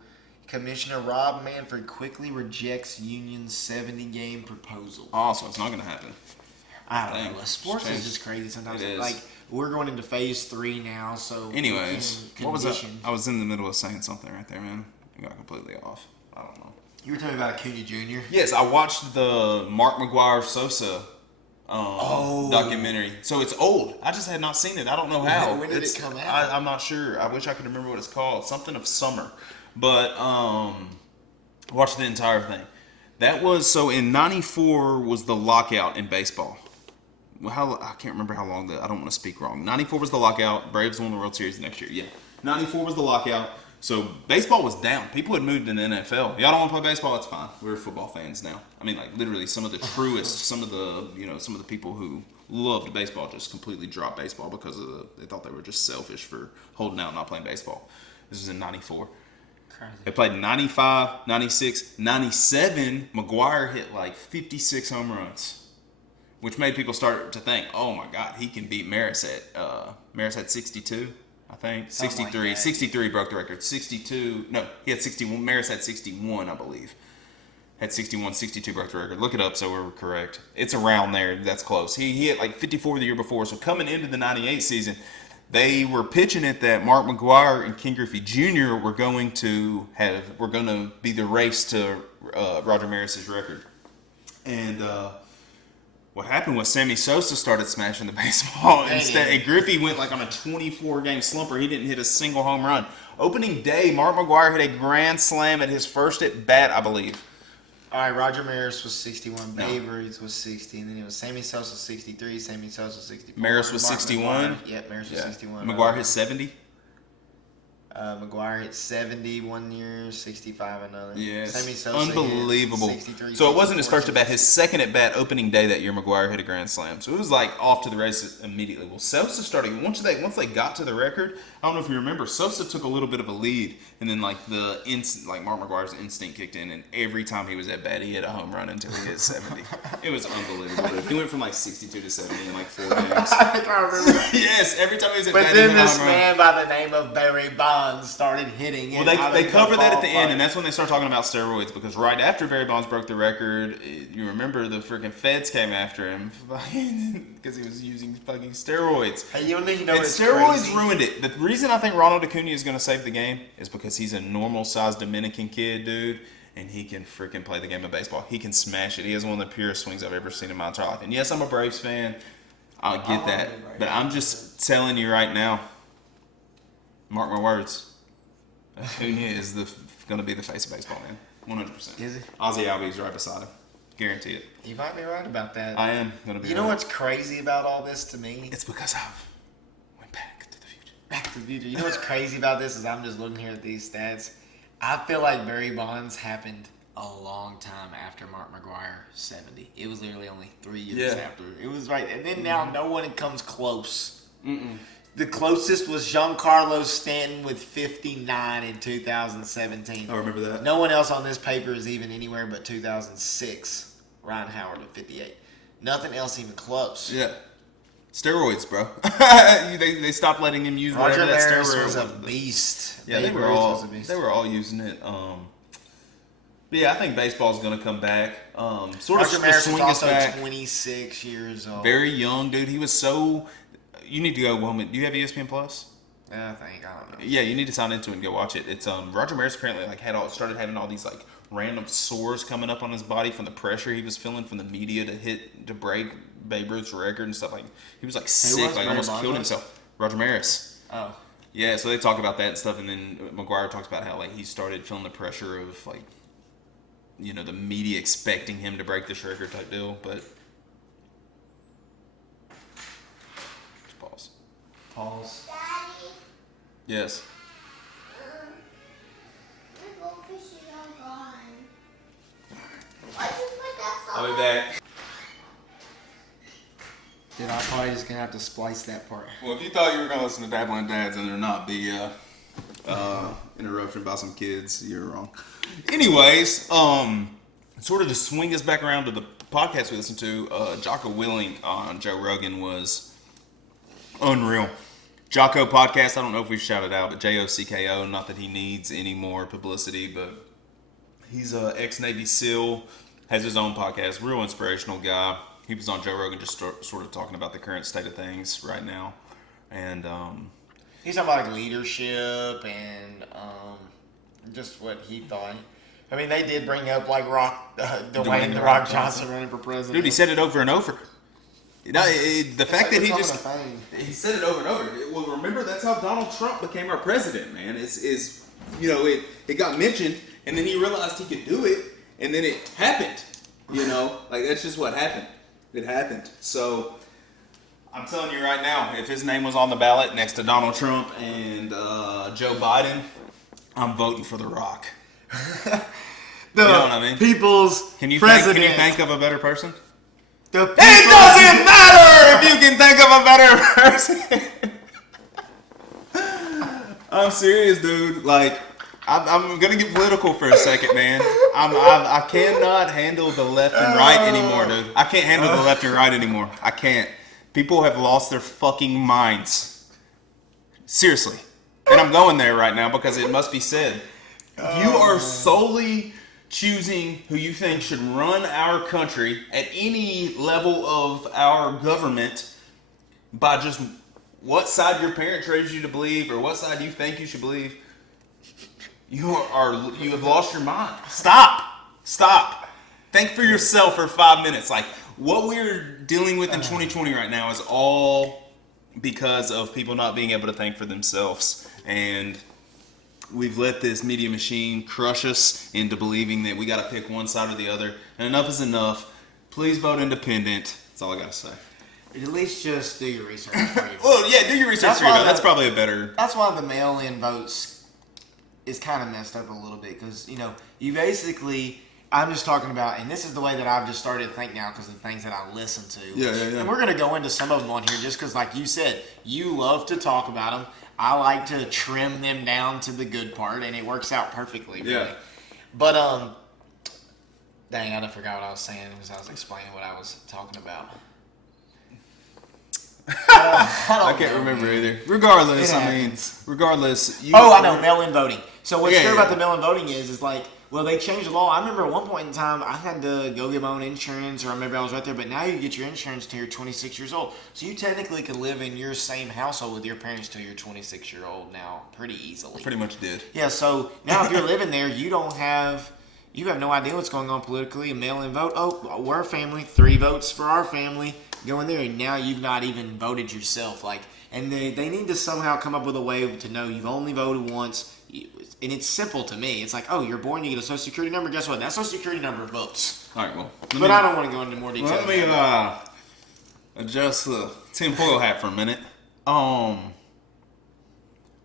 Commissioner Rob Manfred quickly rejects Union's 70-game proposal. Oh, so it's not going to happen. I don't know. Sports is just crazy sometimes. It is. Like, we're going into phase 3 now, so... Anyways, what was that? I was in the middle of saying something right there, man. I got completely off. I don't know. You were talking about Acuna Jr.? Yes, I watched the Mark McGwire Sosa documentary. So it's old. I just had not seen it. I don't know how. When did it come out? I'm not sure. I wish I could remember what it's called. Something of summer. But watched the entire thing. That was, so in 94 was the lockout in baseball. I can't remember how long I don't want to speak wrong. 94 was the lockout. Braves won the World Series the next year. Yeah. 94 was the lockout. So baseball was down. People had moved in the NFL. Y'all don't want to play baseball? That's fine. We're football fans now. I mean, like literally, some of the truest, some of the people who loved baseball just completely dropped baseball because they thought they were just selfish for holding out and not playing baseball. This was in 94. Crazy. They played 95, 96, 97. McGwire hit like 56 home runs, which made people start to think, oh my God, he can beat Maris at Maris had 62. I think 63. Like 63 broke the record. 62. No, he had 61. Maris had 61, I believe. Had 61. 62 broke the record. Look it up so we're correct. It's around there. That's close. He hit like 54 the year before. So coming into the 98 season, they were pitching it that Mark McGwire and Ken Griffey Jr. were going to be the race to Roger Maris's record. And what happened was Sammy Sosa started smashing the baseball instead, and Griffey went like on a 24-game slumper. He didn't hit a single home run. Opening day, Mark McGwire hit a grand slam at his first at bat, I believe. All right, Roger Maris was 61, Babe Ruth was 60, and then it was Sammy Sosa 63, Sammy Sosa 64. Maris was 61? Yep, Maris was 61. McGwire hit 70? McGwire hit 70 one year, 65 another. Yes. Sammy Sosa Unbelievable. hit 63, so it wasn't his first at bat. 64. His second at bat opening day that year, McGwire hit a grand slam. So it was like off to the races immediately. Well, Sosa started, once they got to the record, I don't know if you remember, Sosa took a little bit of a lead, and then like Mark McGwire's instinct kicked in, and every time he was at bat, he hit a home run until he hit 70. It was unbelievable. He went from like 62 to 70 in like 4 games. I think I remember. Yes, every time he was at But bat, then he hit a this home run. man by the name of Barry Bonds started hitting it. Well, they cover that at the end, and that's when they start talking about steroids, because right after Barry Bonds broke the record, you remember the freaking feds came after him because he was using fucking steroids. Hey, you know And what's steroids crazy? ruined it. The reason I think Ronald Acuna is going to save the game is because he's a normal-sized Dominican kid, dude, and he can freaking play the game of baseball. He can smash it. He has one of the purest swings I've ever seen in my entire life. And yes, I'm a Braves fan. I get that. But I'm just telling you right now, mark my words, Acuna is going to be the face of baseball, man. 100%. Is he? Ozzie Albies right beside him. Guarantee it. You might be right about that. I am going to be You know what's crazy about all this to me? It's because I've went back to the future. Back to the future. You know what's crazy about this is I'm just looking here at these stats. I feel like Barry Bonds happened a long time after Mark McGwire 70. It was literally only 3 years after. It was right. And then now no one comes close. The closest was Giancarlo Stanton with 59 in 2017. I remember that. No one else on this paper is even anywhere but 2006. Ryan Howard at 58. Nothing else even close. Yeah. Steroids, bro. they stopped letting him use Roger whatever that Maris steroid was a beast. Yeah, Babe Ruth was a beast. they were all using it. But yeah, I think baseball's gonna come back. Sort Roger of Maris swing was us also back. 26 years old. Very young, dude. He was so. You need to go home. Do you have ESPN Plus? I think, I don't know. Yeah, you need to sign into it and go watch it. It's Roger Maris apparently like started having all these like random sores coming up on his body from the pressure he was feeling from the media to break Babe Ruth's record and stuff. Like he was like sick, was like Barry almost Bonds? killed himself. Roger Maris. Oh. Yeah, so they talk about that and stuff, and then McGwire talks about how like he started feeling the pressure of like, you know, the media expecting him to break this record type deal, but Pause. Daddy, Yes. my goldfish is all gone. Why'd you put that I'll be song? back. Dude, I'm probably just gonna have to splice that part. Well, if you thought you were going to listen to Dabbling Dads and there not be interruption by some kids, you're wrong. Anyways, sort of to swing us back around to the podcast we listened to, Jocko Willing on Joe Rogan was unreal. Jocko podcast, I don't know if we've shouted out, but Jocko, not that he needs any more publicity, but he's a ex-Navy SEAL, has his own podcast, real inspirational guy. He was on Joe Rogan just sort of talking about the current state of things right now. And He's talking about like leadership and just what he thought. I mean, they did bring up like Dwayne The Rock Johnson running for president. dude, he said it over and over. You know, the fact that he just thing. he said it over and over. Well, remember that's how Donald Trump became our president, man. Is you know it got mentioned and then he realized he could do it and then it happened. You know, like that's just what happened. It happened. So I'm telling you right now, if his name was on the ballot next to Donald Trump and Joe Biden, I'm voting for The Rock. The You know what I mean? people's Can you president. think of a better person? The It doesn't matter if you can think of a better person. I'm serious, dude. Like, I'm gonna get political for a second, man. I cannot handle the left and right anymore, dude. I can't handle the left and right anymore. I can't. People have lost their fucking minds. Seriously. And I'm going there right now because it must be said. You are solely choosing who you think should run our country at any level of our government by just what side your parents raised you to believe or what side you think you should believe. You have lost your mind. Stop. Think for yourself for 5 minutes. Like what we're dealing with in 2020 right now is all because of people not being able to think for themselves. And we've let this media machine crush us into believing that we got to pick one side or the other. And enough is enough. Please vote independent. That's all I got to say. At least just do your research for you. Well, yeah, do your research That's for you. why That's the- probably a better... That's why the mail-in votes is kind of messed up a little bit because, you know, you basically, I'm just talking about, and this is the way that I've just started to think now because of the things that I listen to. Yeah. And we're going to go into some of them on here just because, like you said, you love to talk about them. I like to trim them down to the good part, and it works out perfectly, really. Yeah. But, dang, I forgot what I was saying as I was explaining what I was talking about. I can't remember either. Regardless, It I mean, happens. regardless. I know, mail-in voting. So what's Yeah, true yeah. about the mail-in voting is like, well, they changed the law. I remember at one point in time, I had to go get my own insurance, or maybe I was right there, but now you get your insurance till you're 26 years old. So you technically can live in your same household with your parents till you're 26-year-old now pretty easily. Pretty much did. Yeah, so now if you're living there, you have no idea what's going on politically. A mail-in vote, oh, we're a family, 3 votes for our family, go in there, and now you've not even voted yourself. And they need to somehow come up with a way to know you've only voted once. And it's simple to me. It's like, oh, you're born, you get a social security number. Guess what? That social security number votes. All right, well. But I don't want to go into more detail. Let me adjust the tinfoil hat for a minute.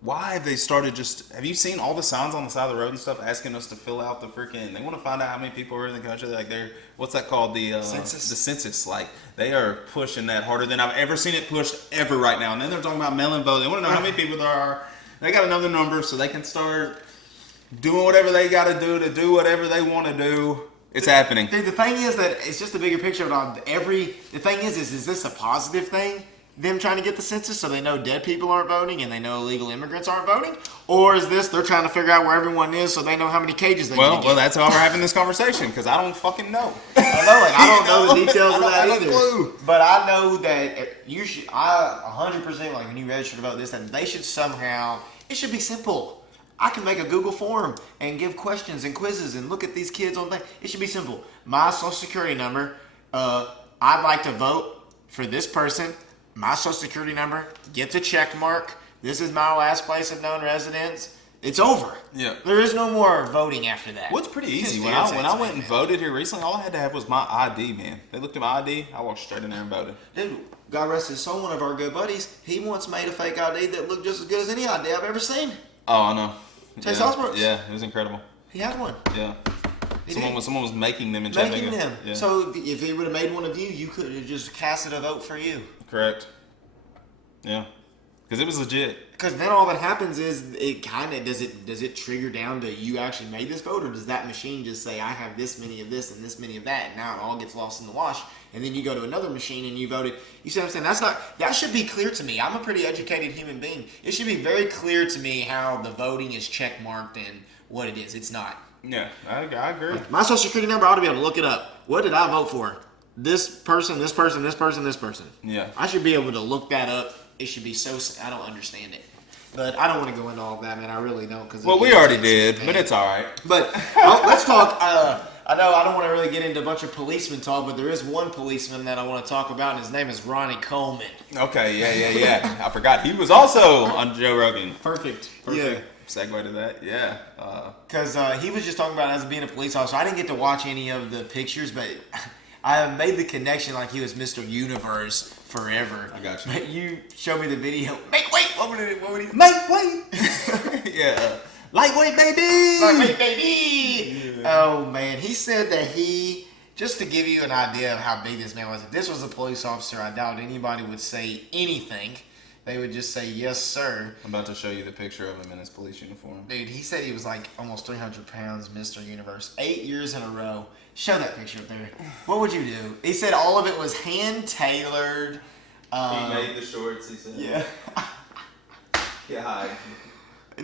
Why have they started have you seen all the signs on the side of the road and stuff asking us to fill out the freaking, they want to find out how many people are in the country, like what's that called? The Census. The census. Like, they are pushing that harder than I've ever seen it pushed ever right now. And then they're talking about mail-in vote. They want to know how many people there are. They got another number so they can start doing whatever they got to do whatever they want to do. It's happening. Dude, the thing is that it's just a bigger picture of the thing is this a positive thing? Them trying to get the census so they know dead people aren't voting and they know illegal immigrants aren't voting? Or is this they're trying to figure out where everyone is so they know how many cages they need to get? Well, that's why we're having this conversation, because I don't fucking know. I don't know the details of that I don't have a either. clue. But I know that you should, 100%, like when you register to vote this, that they should somehow, it should be simple. I can make a Google form and give questions and quizzes and look at these kids on things. It should be simple. My social security number, I'd like to vote for this person. My social security number gets a check mark. This is my last place of known residence. It's over. Yeah. There is no more voting after that. What's pretty easy. Just When Fiance I went and man. voted here recently, all I had to have was my ID, man. They looked at my ID, I walked straight in there and voted. Dude, God rest his soul, one of our good buddies, he once made a fake ID that looked just as good as any ID I've ever seen. Oh, I know. Chase yeah. Osbrooks. Yeah, it was incredible. He had one. Yeah. He Someone was making them in making Chattanooga. them. Yeah. So if he would have made one of you could have just casted a vote for you. Correct. Yeah. Because it was legit. Because then all that happens is it kind of does it trigger down to you actually made this vote, or does that machine just say I have this many of this and this many of that, and now it all gets lost in the wash, and then you go to another machine and you voted. You see what I'm saying? That should be clear to me. I'm a pretty educated human being. It should be very clear to me how the voting is check marked and what it is. It's not. Yeah, I agree. My social security number, I ought to be able to look it up. What did I vote for? This person, this person, this person, this person. Yeah. I should be able to look that up. It should be so. I don't understand it. But I don't want to go into all of that, man. I really don't. Cause Well, we already did, but it's all right. But let's talk. I know I don't want to really get into a bunch of policeman talk, but there is one policeman that I want to talk about, and his name is Ronnie Coleman. Okay, yeah. I forgot he was also on Joe Rogan. Perfect. Yeah. Segue to that, yeah. Because he was just talking about as being a police officer. I didn't get to watch any of the pictures, but I made the connection like he was Mr. Universe forever. I got you. But you showed me the video. Make weight. What would he? Make weight. Yeah. Lightweight, baby. Lightweight, baby. Yeah. Oh man, he said that he. Just to give you an idea of how big this man was, if this was a police officer, I doubt anybody would say anything. They would just say, yes, sir. I'm about to show you the picture of him in his police uniform. Dude, he said he was like almost 300 pounds, Mr. Universe. 8 years in a row. Show that picture up there. What would you do? He said all of it was hand-tailored. He made the shorts, he said. Yeah. God.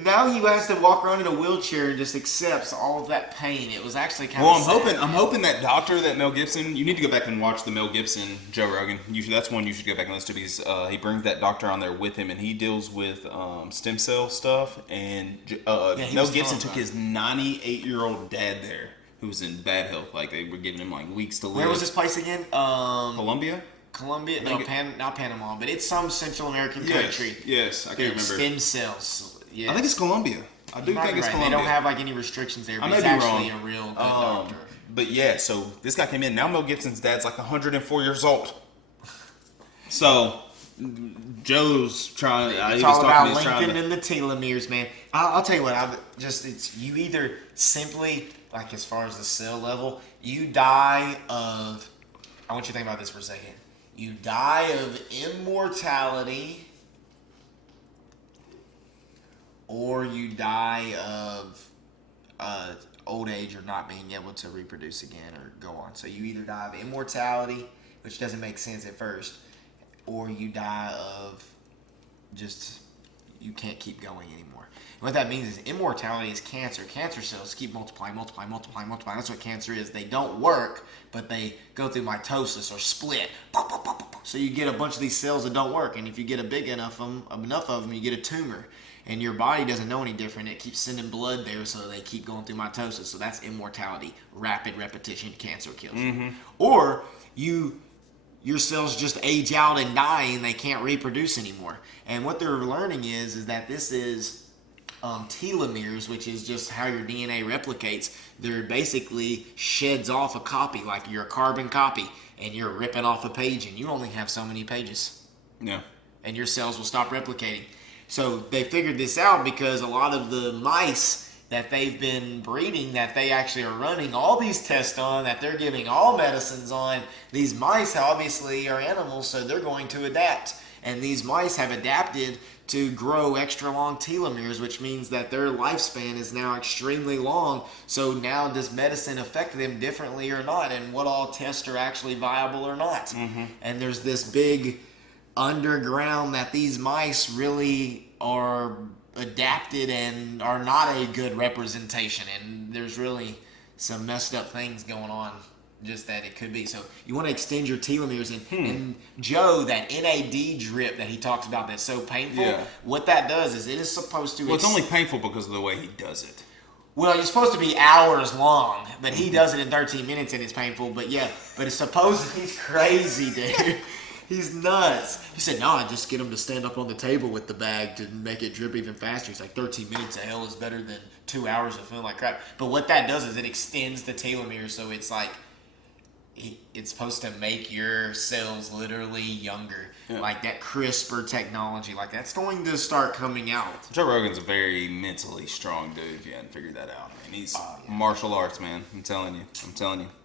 Now he has to walk around in a wheelchair and just accepts all of that pain. It was actually kind Well, of I'm hoping that doctor, that Mel Gibson, you need to go back and watch the Mel Gibson Joe Rogan. That's one you should go back and listen to because he brings that doctor on there with him and he deals with stem cell stuff. And Mel Gibson took his 98-year-old dad there who was in bad health. Like they were giving him like weeks to live. Where was this place again? Colombia? Colombia? No, not Panama, but it's some Central American country. Yes, I can't remember. Stem cells. Yes. I think it's Colombia. I do think it's Colombia. They don't have like any restrictions there, but I it's may be actually wrong. a real good doctor. But yeah, so this guy came in. Now Mel Gibson's dad's like 104 years old. So Joe's trying. It's all about lengthening the telomeres, man. I'll tell you what. It's you either simply like as far as the cell level, you die of. I want you to think about this for a second. You die of immortality. Or you die of old age or not being able to reproduce again or go on. So you either die of immortality, which doesn't make sense at first, or you die of just you can't keep going anymore. And what that means is immortality is cancer. Cancer cells keep multiplying. That's what cancer is. They don't work, but they go through mitosis or split. So you get a bunch of these cells that don't work, and if you get enough of them, you get a tumor. And your body doesn't know any different. It keeps sending blood there, so they keep going through mitosis. So that's immortality. Rapid repetition, cancer kills you. Or your cells just age out and die, and they can't reproduce anymore. And what they're learning is that this is telomeres, which is just how your DNA replicates. They're basically sheds off a copy, like you're a carbon copy, and you're ripping off a page, and you only have so many pages. Yeah. And your cells will stop replicating. So they figured this out because a lot of the mice that they've been breeding, that they actually are running all these tests on, that they're giving all medicines on, these mice obviously are animals, so they're going to adapt. And these mice have adapted to grow extra long telomeres, which means that their lifespan is now extremely long. So now does medicine affect them differently or not? And what all tests are actually viable or not? Mm-hmm. And there's this big underground that these mice really are adapted and are not a good representation, and there's really some messed up things going on just that it could be. So you want to extend your telomeres, and Joe, that NAD drip that he talks about that's so painful, what that does is it is supposed to... Well, it's only painful because of the way he does it. Well, it's supposed to be hours long, but he does it in 13 minutes and it's painful, but it's supposed to... He's crazy, dude. He's nuts. He said, no, I just get him to stand up on the table with the bag to make it drip even faster. He's like, 13 minutes of hell is better than 2 hours of feeling like crap. But what that does is it extends the telomere, so it's like, it's supposed to make your cells literally younger. Yeah. Like that CRISPR technology, like that's going to start coming out. Joe Rogan's a very mentally strong dude, if you hadn't figured that out. I mean, he's martial arts, man. I'm telling you.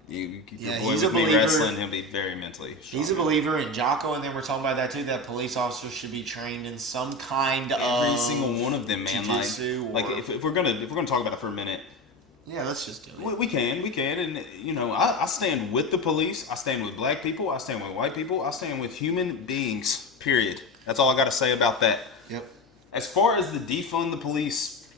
You keep your boy with me wrestling, he'll be very mentally strong. He's a believer in Jocko, and then we're talking about that too, that police officers should be trained in some kind of every single one of them, man. Like if we're gonna talk about it for a minute. Yeah, let's just do it. We can, and you know, I stand with the police. I stand with black people. I stand with white people. I stand with human beings. Period. That's all I got to say about that. Yep. As far as the defund the police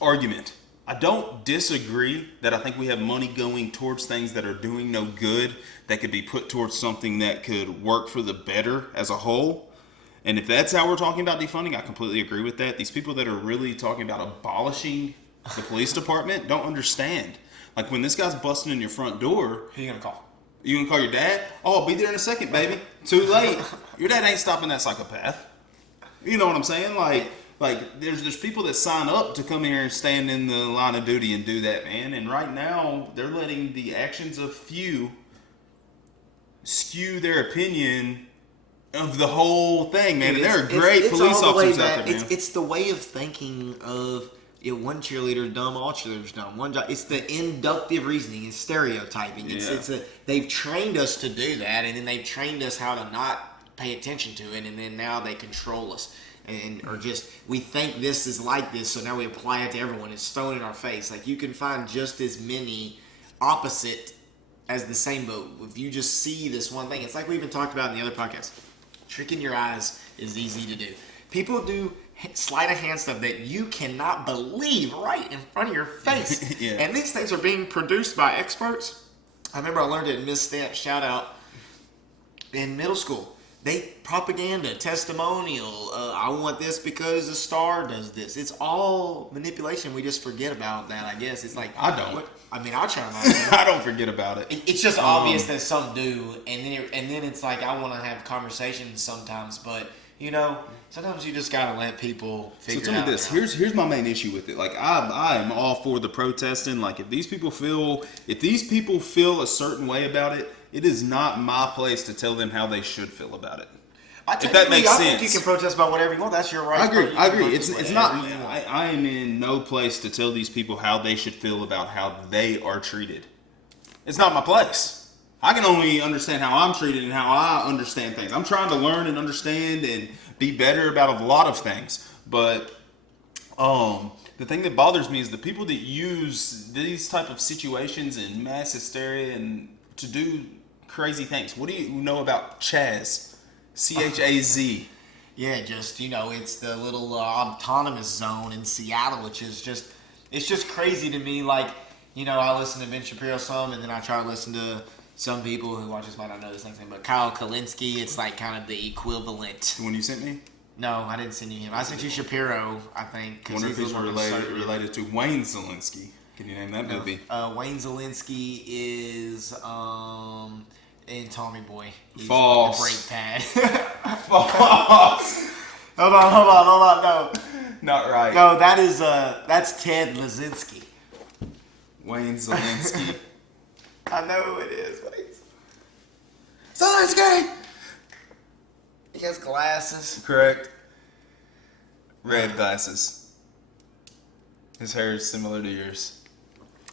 argument, I don't disagree that I think we have money going towards things that are doing no good that could be put towards something that could work for the better as a whole. And if that's how we're talking about defunding, I completely agree with that. These people that are really talking about abolishing the police department don't understand. Like when this guy's busting in your front door, who you gonna call? You gonna call your dad? Oh, I'll be there in a second, baby. Too late. Your dad ain't stopping that psychopath. You know what I'm saying? Like there's people that sign up to come here and stand in the line of duty and do that, man. And right now they're letting the actions of few skew their opinion of the whole thing, man. And there are great police officers out there, man. It's the way of thinking of one cheerleader dumb, all cheerleaders dumb. One job. It's the inductive reasoning. It's stereotyping. They've trained us to do that, and then they've trained us how to not pay attention to it, and then now they control us. Or just, we think this is like this, so now we apply it to everyone. It's thrown in our face. Like, you can find just as many opposite as the same, but if you just see this one thing, it's like we even talked about in the other podcast. Tricking your eyes is easy to do. People do sleight of hand stuff that you cannot believe right in front of your face. Yeah. And these things are being produced by experts. I remember I learned it in Miss Stamp, shout out, in middle school. They propaganda, testimonial, I want this because the star does this. It's all manipulation. We just forget about that, I guess. It's like, I don't. I mean, I'll try not to. I don't forget about it. It's just obvious that some do, and then it's like, I want to have conversations sometimes, but you know, sometimes you just gotta let people figure it out. So tell me this. Here's my main issue with it. Like, I am all for the protesting. Like, if these people feel a certain way about it, it is not my place to tell them how they should feel about it. If that makes sense. I think you can protest about whatever you want. That's your right. I agree. It's not. I am in no place to tell these people how they should feel about how they are treated. It's not my place. I can only understand how I'm treated and how I understand things. I'm trying to learn and understand and be better about a lot of things. But the thing that bothers me is the people that use these type of situations and mass hysteria and to do crazy things. What do you know about Chaz? CHAZ. Yeah, just, you know, it's the little autonomous zone in Seattle, which is just, it's just crazy to me. Like, you know, I listen to Ben Shapiro some, and then I try to listen to some people who I just might not know this thing, but Kyle Kalinske, it's like kind of the equivalent. The one you sent me? No, I didn't send you him. I sent you Shapiro, I think. I wonder if he's related to Wayne Szalinski. Can you name that movie? Wayne Szalinski is in Tommy Boy. He's False. The brake pad. False. Hold on. No. Not right. No, that's Ted Lazinski. Wayne Szalinski. I know who it is, but he's Szalinski! He has glasses. Correct. Red glasses. His hair is similar to yours.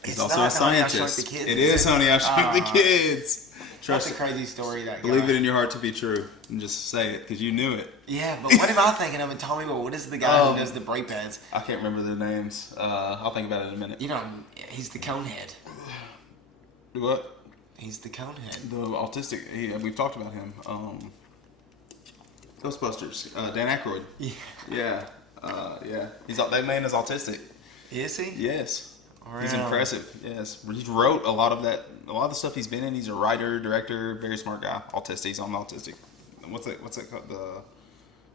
He's also a scientist. It is, honey, I shrunk the kids. Trust the crazy story. That believe it in your heart to be true, and just say it because you knew it. Yeah, but what am I thinking of? And tell me, what is the guy who does the brake pads? I can't remember their names. I'll think about it in a minute. You know, he's the conehead. What? He's the conehead. The autistic. We've talked about him. Ghostbusters. Dan Aykroyd. Yeah. Yeah. That man is autistic. Is he? Yes. He's impressive. Yes. He wrote a lot of the stuff he's been in. He's a writer, director, very smart guy. Autistic. He's on the autistic. What's it called?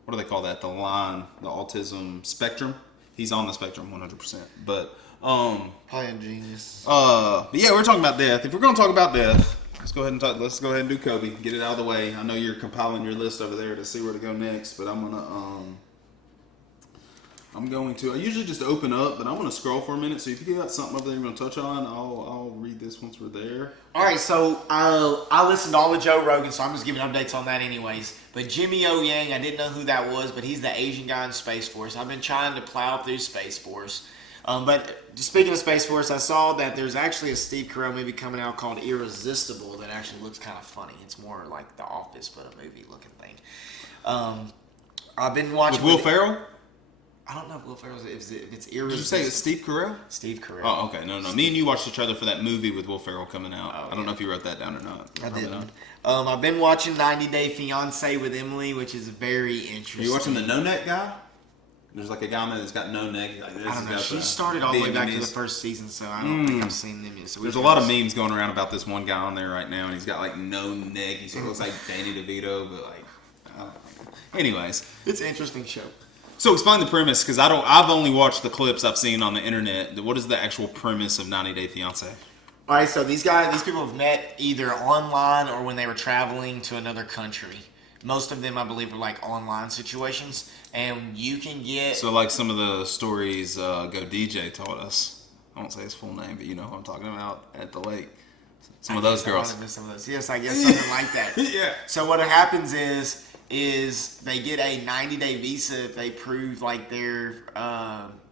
What do they call that? The line, the autism spectrum. He's on the spectrum 100%. But probably a genius. But yeah, we're talking about death. If we're gonna talk about death, Let's go ahead and do Kobe. Get it out of the way. I know you're compiling your list over there to see where to go next, but I'm going to. I usually just open up, but I'm gonna scroll for a minute. So if you got something over there you're gonna touch on, I'll read this once we're there. All right, so I listened to all of Joe Rogan, so I'm just giving updates on that anyways. But Jimmy O Yang, I didn't know who that was, but he's the Asian guy in Space Force. I've been trying to plow through Space Force. But speaking of Space Force, I saw that there's actually a Steve Carell movie coming out called Irresistible that actually looks kind of funny. It's more like The Office, but a movie-looking thing. I've been watching... With Will Ferrell? I don't know if Will Ferrell's... If it's Did Irresistible. you say it's Steve Carell? Steve Carell. Oh, okay. No. Me and you watched the trailer for that movie with Will Ferrell coming out. Oh, I don't know if you wrote that down or not. I Probably didn't. not. I've been watching 90 Day Fiance with Emily, which is very interesting. Are you watching the no neck guy? There's like a guy on there that's got no neck. Like, I don't know. She started all the way back to the first season, so I don't think I've seen them yet. So there's a lot of memes going around about this one guy on there right now, and he's got like no neck. He sort of looks like Danny DeVito, but like, I don't know. Anyways, it's an interesting show. So explain the premise, because I've only watched the clips I've seen on the internet. What is the actual premise of 90 Day Fiance? All right, so these people have met either online or when they were traveling to another country. Most of them, I believe, are like online situations, and you can get... So like some of the stories Go DJ told us. I won't say his full name, but you know who I'm talking about at the lake. Some of those girls. Yes, I guess something like that. Yeah. So what happens is they get a 90-day visa if they prove like they're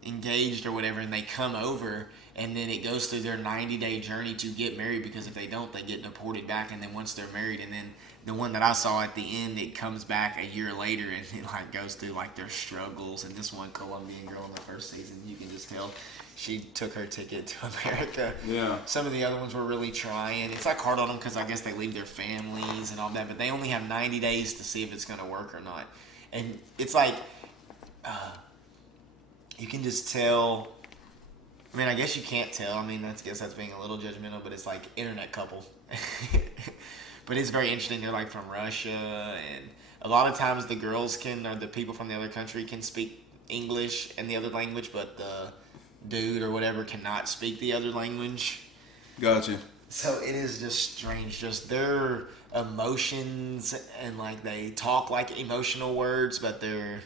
engaged or whatever, and they come over, and then it goes through their 90-day journey to get married, because if they don't, they get deported back, and then once they're married, and then the one that I saw at the end, it comes back a year later, and it like goes through like their struggles. And this one Colombian girl in the first season, you can just tell she took her ticket to America. Yeah. Some of the other ones were really trying. It's like hard on them because I guess they leave their families and all that, but they only have 90 days to see if it's going to work or not. And it's like, you can just tell. I mean, I guess you can't tell. I mean, I guess that's being a little judgmental, but it's like internet couple. But it's very interesting. They're like from Russia, and a lot of times the girls or the people from the other country can speak English and the other language, but the dude or whatever cannot speak the other language. Gotcha. So it is just strange, just their emotions, and like they talk like emotional words, but their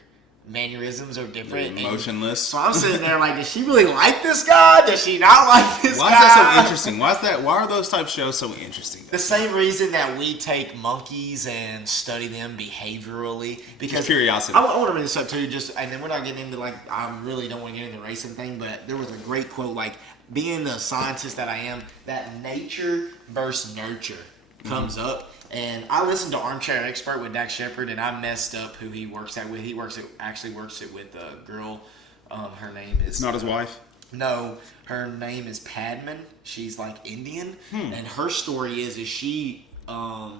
mannerisms are different. They're emotionless. So I'm sitting there like, does she really like this guy? Does she not like this guy? Why is that so interesting? Why are those type shows so interesting? The same reason that we take monkeys and study them behaviorally, because just curiosity. I want to bring this up too, and then we're not getting into like, I really don't want to get into the racing thing, but there was a great quote, like, being the scientist that I am, that nature versus nurture comes up. And I listened to Armchair Expert with Dax Shepard, and I messed up who he works at with. He actually works it with a girl. Her name is... It's not his wife? No, her name is Padman. She's like Indian, and her story is she saw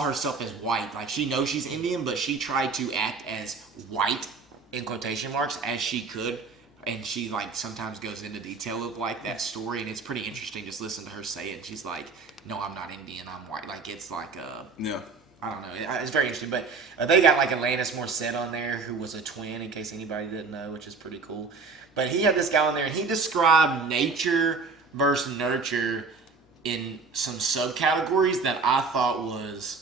herself as white. Like, she knows she's Indian, but she tried to act as white in quotation marks as she could. And she like sometimes goes into detail of like that story, and it's pretty interesting. Just listen to her say it. And she's like, "No, I'm not Indian. I'm white." Like, it's like yeah. I don't know. It's very interesting. But they got like Alanis Morissette on there, who was a twin, in case anybody didn't know, which is pretty cool. But he had this guy on there, and he described nature versus nurture in some subcategories that I thought was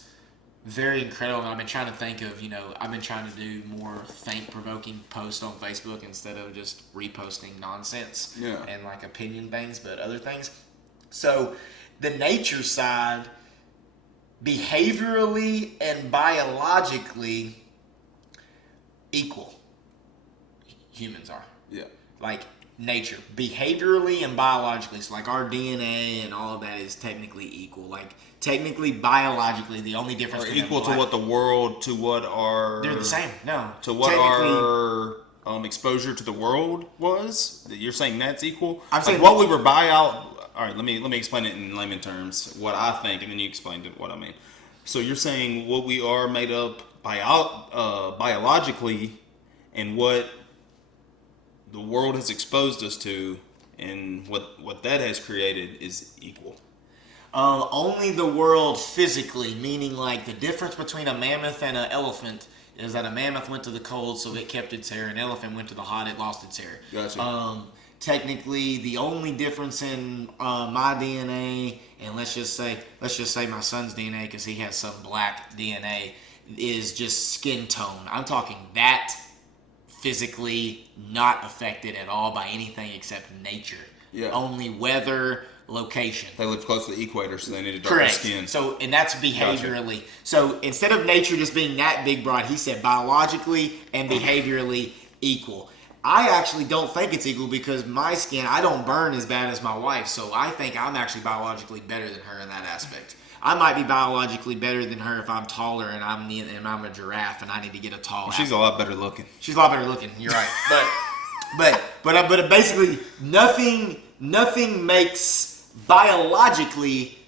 very incredible. And I've been trying to think of, I've been trying to do more thought-provoking posts on Facebook instead of just reposting nonsense and like opinion things, but other things. So the nature side, behaviorally and biologically equal. Humans are. Yeah. Like nature, behaviorally and biologically. So like our DNA and all of that is technically equal. Like technically, biologically, the only difference... Are equal to what the world, to what our... They're the same, no. To what our exposure to the world was? You're saying that's equal? I'm saying what we were All right, let me explain it in layman terms, what I think, and then you explain what I mean. So you're saying what we are made up biologically, and what the world has exposed us to, and what that has created is equal. Only the world physically, meaning like the difference between a mammoth and an elephant is that a mammoth went to the cold, so it kept its hair. An elephant went to the hot, it lost its hair. Gotcha. technically the only difference in my DNA and let's just say my son's DNA, because he has some black DNA, is just skin tone. I'm talking that physically not affected at all by anything except nature. Yeah. Only weather, location. They live close to the equator, so they need a darker Correct. skin. So, and that's behaviorally. Gotcha. So instead of nature just being that big broad, he said biologically and behaviorally equal. I actually don't think it's equal because my skin, I don't burn as bad as my wife, so I think I'm actually biologically better than her in that aspect. I might be biologically better than her if I'm taller and I'm a giraffe and I need to get a tall. She's a lot better looking. She's a lot better looking. You're right. But basically nothing makes biologically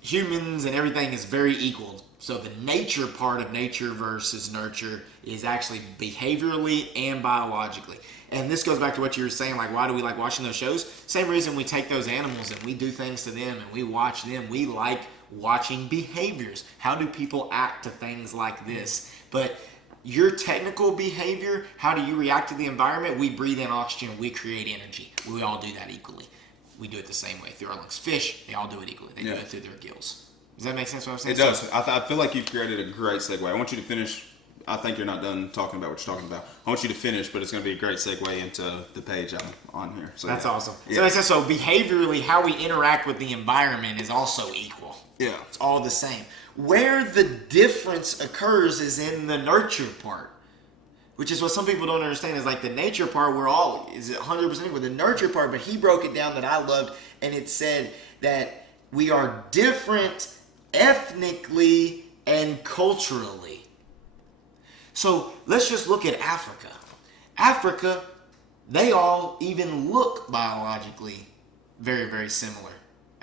humans and everything is very equal. So the nature part of nature versus nurture is actually behaviorally and biologically. And this goes back to what you were saying, like why do we like watching those shows? Same reason we take those animals and we do things to them and we watch them. We like watching behaviors. How do people act to things like this? But your technical behavior, how do you react to the environment? We breathe in oxygen, we create energy. We all do that equally. We do it the same way through our lungs. Fish, they all do it equally. They do it through their gills. Does that make sense what I'm saying? It does. I feel like you've created a great segue. I want you to finish. I think you're not done talking about what you're talking about. I want you to finish, but it's going to be a great segue into the page I'm on here. So that's awesome. Yeah. So behaviorally, how we interact with the environment is also equal. Yeah. It's all the same. Where the difference occurs is in the nurture part, which is what some people don't understand. Is like the nature part, we're all is 100% equal. The nurture part, but he broke it down that I loved, and it said that we are different ethnically and culturally. So let's just look at Africa. Africa, they all even look biologically very, very similar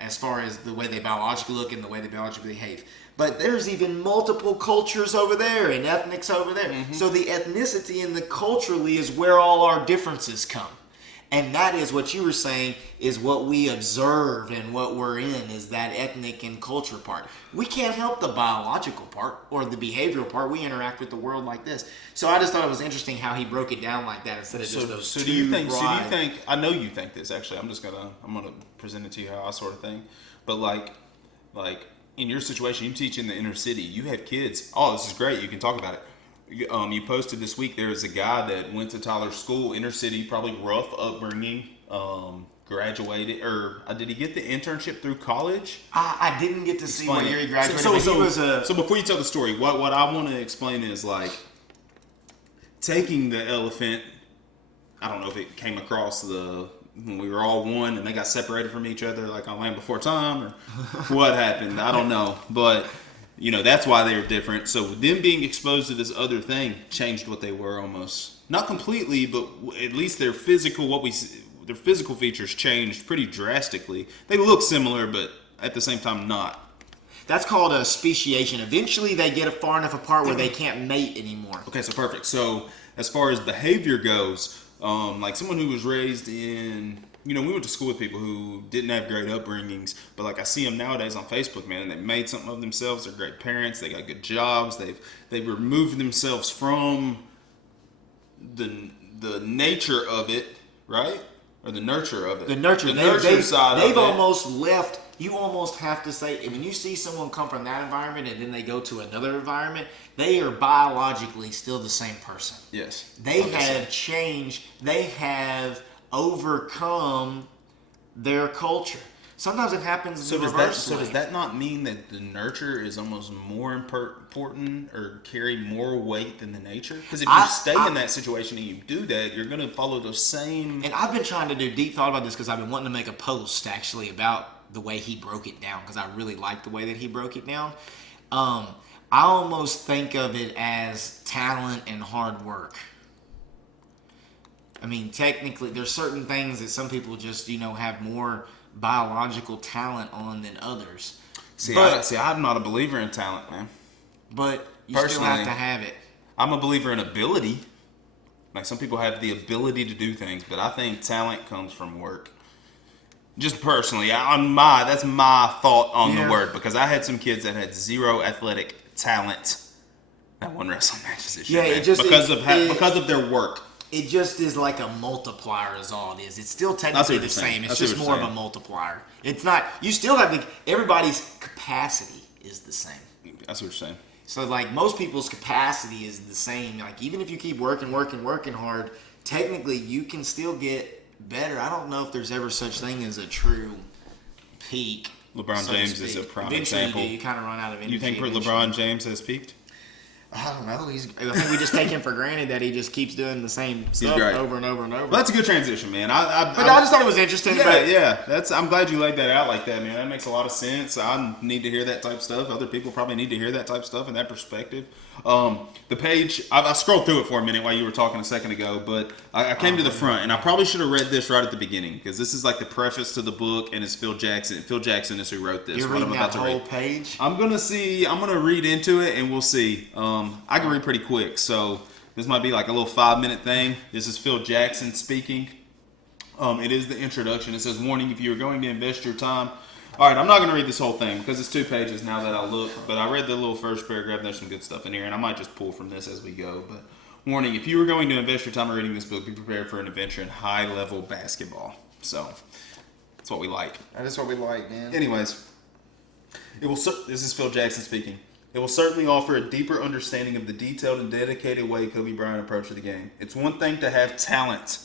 as far as the way they biologically look and the way they biologically behave. But there's even multiple cultures over there and ethnics over there. Mm-hmm. So the ethnicity and the culturally is where all our differences come. And that is what you were saying is what we observe and what we're in is that ethnic and culture part. We can't help the biological part or the behavioral part. We interact with the world like this. So I just thought it was interesting how he broke it down like that instead of just those so two do you think? broad. So do you think? I know you think this. Actually, I'm gonna present it to you how I sort of think. But like in your situation, you teach in the inner city. You have kids. Oh, this is great. You can talk about it. You posted this week. There was a guy that went to Tyler's school, inner city, probably rough upbringing. Graduated, or did he get the internship through college? I didn't get to see what year he graduated. So before you tell the story, what I want to explain is like taking the elephant. I don't know if it came across when we were all one and they got separated from each other, like on Land Before Time, or what happened. I don't know, but. That's why they were different. So them being exposed to this other thing changed what they were almost. Not completely, but at least their physical features changed pretty drastically. They look similar, but at the same time not. That's called a speciation. Eventually they get far enough apart where they can't mate anymore. Okay, so perfect. So as far as behavior goes, like someone who was raised in... we went to school with people who didn't have great upbringings, but like I see them nowadays on Facebook, man, and they made something of themselves. They're great parents. They got good jobs. They've removed themselves from the nature of it, right? Or the nurture of it. The nurture. The nurture side of it. They've almost left. You almost have to say, when you see someone come from that environment and then they go to another environment, they are biologically still the same person. Yes. They have changed. They have overcome their culture. Sometimes it happens in the reverse way. So does that not mean that the nurture is almost more important or carry more weight than the nature? Because if you stay in that situation and you do that, you're going to follow the same... And I've been trying to do deep thought about this because I've been wanting to make a post actually about the way he broke it down because I really like the way that he broke it down. I almost think of it as talent and hard work. I mean, technically, there's certain things that some people just, have more biological talent on than others. I'm not a believer in talent, man. But you Personally, still have to have it. I'm a believer in ability. Like, some people have the ability to do things, but I think talent comes from work. Just personally, that's my thought on the word, because I had some kids that had zero athletic talent that won wrestling matches this year, Yeah, because of their work. It just is like a multiplier is all it is. It's still technically the same. It's just more of a multiplier. It's not, you still have everybody's capacity is the same. That's what you're saying. So like most people's capacity is the same. Like even if you keep working hard, technically you can still get better. I don't know if there's ever such thing as a true peak. LeBron James is a prime example. You kind of run out of energy. You think LeBron James has peaked? I don't know. I think we just take him for granted that he just keeps doing the same stuff over and over and over. Well, that's a good transition, man. I just thought it was interesting. I'm glad you laid that out like that, man. That makes a lot of sense. I need to hear that type of stuff. Other people probably need to hear that type of stuff and that perspective. The page, I scrolled through it for a minute while you were talking a second ago, but I came to the front, and I probably should have read this right at the beginning because this is like the preface to the book, and it's Phil Jackson. Phil Jackson is who wrote this. You're reading that whole page? I'm gonna read into it, and we'll see. I can read pretty quick, so this might be like a little 5-minute thing. This is Phil Jackson speaking. It is the introduction. It says, warning, if you are going to invest your time. All right, I'm not going to read this whole thing because it's 2 pages now that I look, but I read the little first paragraph, and there's some good stuff in here, and I might just pull from this as we go. But warning, if you are going to invest your time in reading this book, be prepared for an adventure in high-level basketball. So that's what we like. That is what we like, man. Anyways, this is Phil Jackson speaking. It will certainly offer a deeper understanding of the detailed and dedicated way Kobe Bryant approached the game. It's one thing to have talent,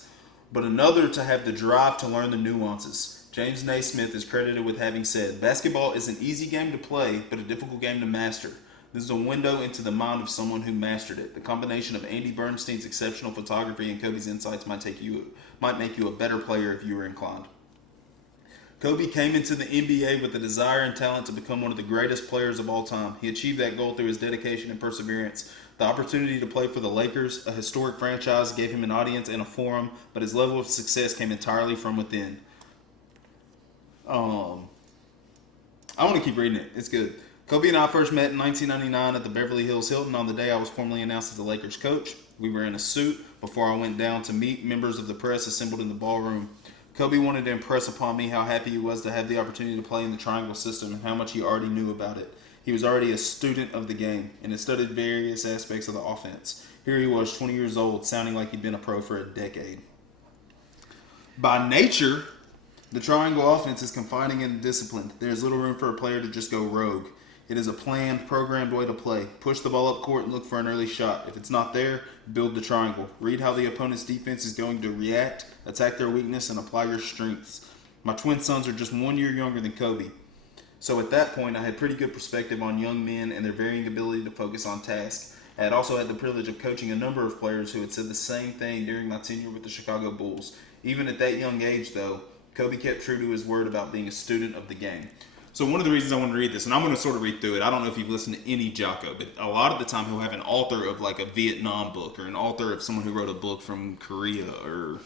but another to have the drive to learn the nuances. James Naismith is credited with having said, basketball is an easy game to play, but a difficult game to master. This is a window into the mind of someone who mastered it. The combination of Andy Bernstein's exceptional photography and Kobe's insights might make you a better player if you were inclined. Kobe came into the NBA with the desire and talent to become one of the greatest players of all time. He achieved that goal through his dedication and perseverance. The opportunity to play for the Lakers, a historic franchise, gave him an audience and a forum, but his level of success came entirely from within. I want to keep reading it. It's good. Kobe and I first met in 1999 at the Beverly Hills Hilton on the day I was formally announced as the Lakers coach. We were in a suit before I went down to meet members of the press assembled in the ballroom. Kobe wanted to impress upon me how happy he was to have the opportunity to play in the triangle system and how much he already knew about it. He was already a student of the game and had studied various aspects of the offense. Here he was, 20 years old, sounding like he'd been a pro for a decade. By nature, the triangle offense is confining and disciplined. There is little room for a player to just go rogue. It is a planned, programmed way to play. Push the ball up court and look for an early shot. If it's not there, build the triangle. Read how the opponent's defense is going to react, attack their weakness, and apply your strengths. My twin sons are just 1 year younger than Kobe. So at that point, I had pretty good perspective on young men and their varying ability to focus on tasks. I had also had the privilege of coaching a number of players who had said the same thing during my tenure with the Chicago Bulls. Even at that young age, though, Kobe kept true to his word about being a student of the game. So one of the reasons I want to read this, and I'm going to sort of read through it, I don't know if you've listened to any Jocko, but a lot of the time he'll have an author of like a Vietnam book or an author of someone who wrote a book from Korea or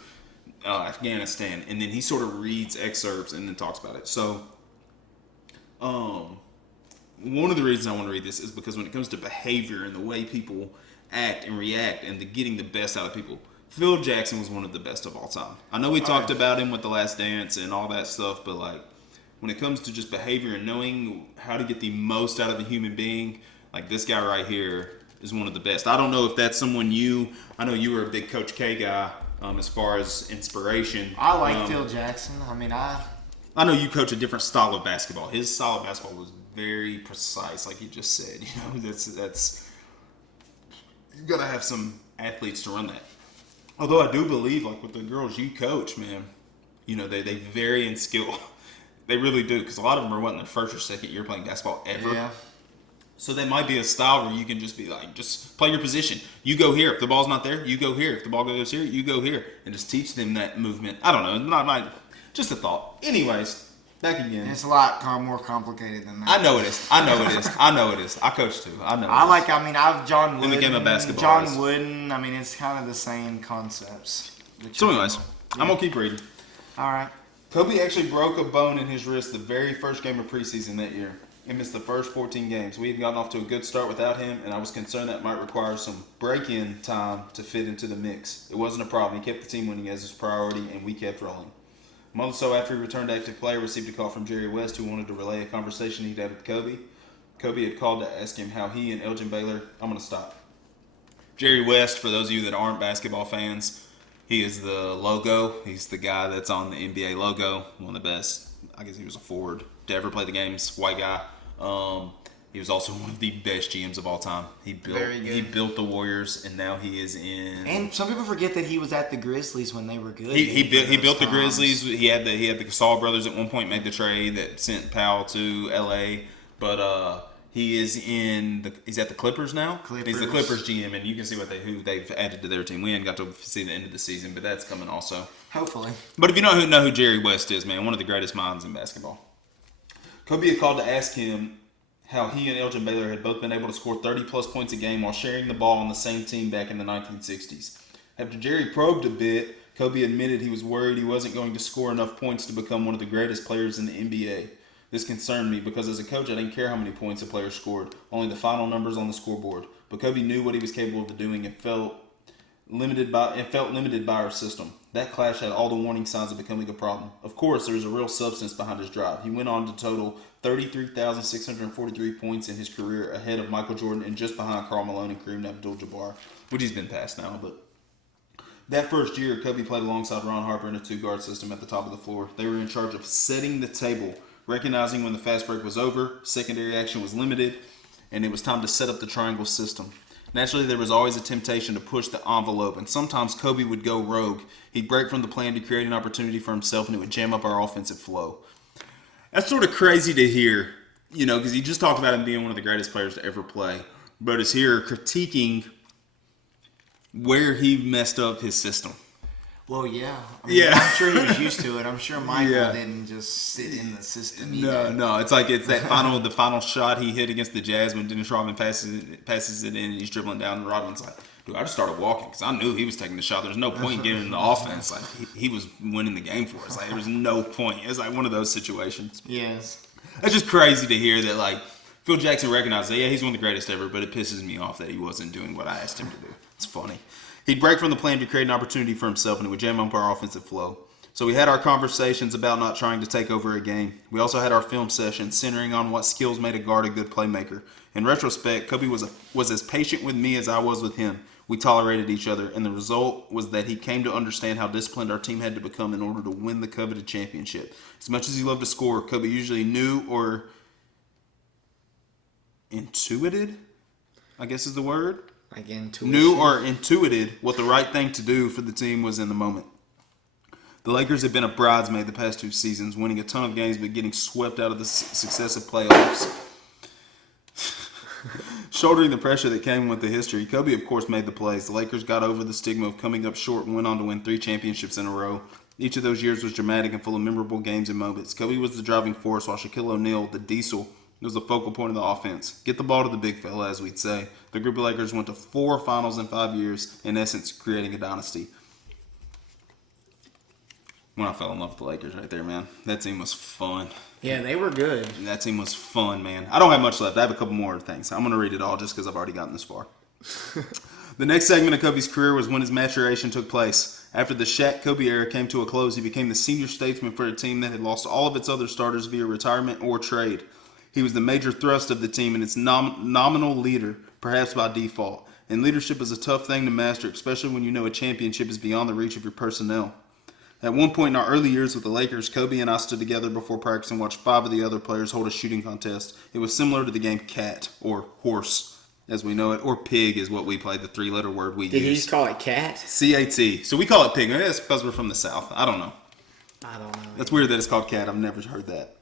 Afghanistan, and then he sort of reads excerpts and then talks about it. So one of the reasons I want to read this is because when it comes to behavior and the way people act and react and getting the best out of people, Phil Jackson was one of the best of all time. I know we talked about him with The Last Dance and all that stuff, but like when it comes to just behavior and knowing how to get the most out of a human being, like this guy right here is one of the best. I don't know if that's someone I know you were a big Coach K guy as far as inspiration. I like Phil Jackson. I know you coach a different style of basketball. His style of basketball was very precise, like you just said. That's you gotta have some athletes to run that. Although I do believe, like with the girls you coach, man, they vary in skill. They really do, because a lot of them are in their first or second year playing basketball ever. Yeah. So they might be a style where you can just be like, just play your position. You go here. If the ball's not there, you go here. If the ball goes here, you go here. And just teach them that movement. I don't know. Just a thought. Anyways, back again. It's a lot more complicated than that. I know it is. I coach too. I've John Wooden. In the game of basketball. John Wooden. It's kind of the same concepts. So anyways, I'm going to keep reading. All right. Kobe actually broke a bone in his wrist the very first game of preseason that year. He missed the first 14 games. We had gotten off to a good start without him, and I was concerned that might require some break-in time to fit into the mix. It wasn't a problem. He kept the team winning as his priority, and we kept rolling. A month or so after he returned to active play, I received a call from Jerry West, who wanted to relay a conversation he'd had with Kobe. Kobe had called to ask him how he and Elgin Baylor... I'm going to stop. Jerry West, for those of you that aren't basketball fans, He is the logo. He's the guy that's on the NBA logo. One of the best. I guess he was a forward to ever play the games. White guy. He was also one of the best GMs of all time. He built the Warriors, and now he is in. And some people forget that he was at the Grizzlies when they were good. He built the Grizzlies. He had the Gasol brothers at one point made the trade that sent Powell to LA, but he's at the Clippers now. He's the Clippers GM, and you can see who they've added to their team. We ain't got to see the end of the season, but that's coming also. Hopefully. But if you know who Jerry West is, man, one of the greatest minds in basketball. Kobe had called to ask him how he and Elgin Baylor had both been able to score 30-plus points a game while sharing the ball on the same team back in the 1960s. After Jerry probed a bit, Kobe admitted he was worried he wasn't going to score enough points to become one of the greatest players in the NBA. This concerned me because as a coach, I didn't care how many points a player scored, only the final numbers on the scoreboard. But Kobe knew what he was capable of doing and felt limited by our system. That clash had all the warning signs of becoming a problem. Of course, there was a real substance behind his drive. He went on to total 33,643 points in his career, ahead of Michael Jordan and just behind Karl Malone and Kareem Abdul-Jabbar, which he's been past now. But that first year, Kobe played alongside Ron Harper in a two-guard system at the top of the floor. They were in charge of setting the table, recognizing when the fast break was over, secondary action was limited, and it was time to set up the triangle system. Naturally, there was always a temptation to push the envelope, and sometimes Kobe would go rogue. He'd break from the plan to create an opportunity for himself, and it would jam up our offensive flow. That's sort of crazy to hear, because he just talked about him being one of the greatest players to ever play, but is here critiquing where he messed up his system. Well, yeah. Yeah. I'm sure he was used to it. I'm sure Michael didn't just sit in the system either. No. It's like the final shot he hit against the Jazz when Dennis Rodman passes it in and he's dribbling down and Rodman's like, dude, I just started walking because I knew he was taking the shot. There's no point in getting in the offense. Like he was winning the game for us. Like there was no point. It was like one of those situations. Yes. It's just crazy to hear that like Phil Jackson recognized that, yeah, he's one of the greatest ever, but it pisses me off that he wasn't doing what I asked him to do. It's funny. He'd break from the plan to create an opportunity for himself, and it would jam up our offensive flow. So we had our conversations about not trying to take over a game. We also had our film sessions centering on what skills made a guard a good playmaker. In retrospect, Kobe was as patient with me as I was with him. We tolerated each other, and the result was that he came to understand how disciplined our team had to become in order to win the coveted championship. As much as he loved to score, Kobe usually knew or intuited, I guess is the word. Like intuition. Knew or intuited what the right thing to do for the team was in the moment. The Lakers have been a bridesmaid the past 2 seasons, winning a ton of games but getting swept out of the successive playoffs. Shouldering the pressure that came with the history, Kobe of course made the plays. The Lakers got over the stigma of coming up short and went on to win 3 championships in a row. Each of those years was dramatic and full of memorable games and moments. Kobe was the driving force while Shaquille O'Neal, the diesel, was the focal point of the offense. Get the ball to the big fella, as we'd say. The group of Lakers went to 4 finals in 5 years, in essence, creating a dynasty. When I fell in love with the Lakers right there, man. That team was fun. Yeah, they were good. That team was fun, man. I don't have much left. I have a couple more things. I'm going to read it all just because I've already gotten this far. The next segment of Kobe's career was when his maturation took place. After the Shaq-Kobe era came to a close, he became the senior statesman for a team that had lost all of its other starters via retirement or trade. He was the major thrust of the team and its nominal leader, perhaps by default. And leadership is a tough thing to master, especially when you know a championship is beyond the reach of your personnel. At one point in our early years with the Lakers, Kobe and I stood together before practice and watched 5 of the other players hold a shooting contest. It was similar to the game cat, or horse, as we know it, or pig is what we played, the 3-letter word we use. Did he just call it cat? C-A-T. So we call it pig. Maybe that's because we're from the South. I don't know. I don't know. That's weird that it's called cat. I've never heard that.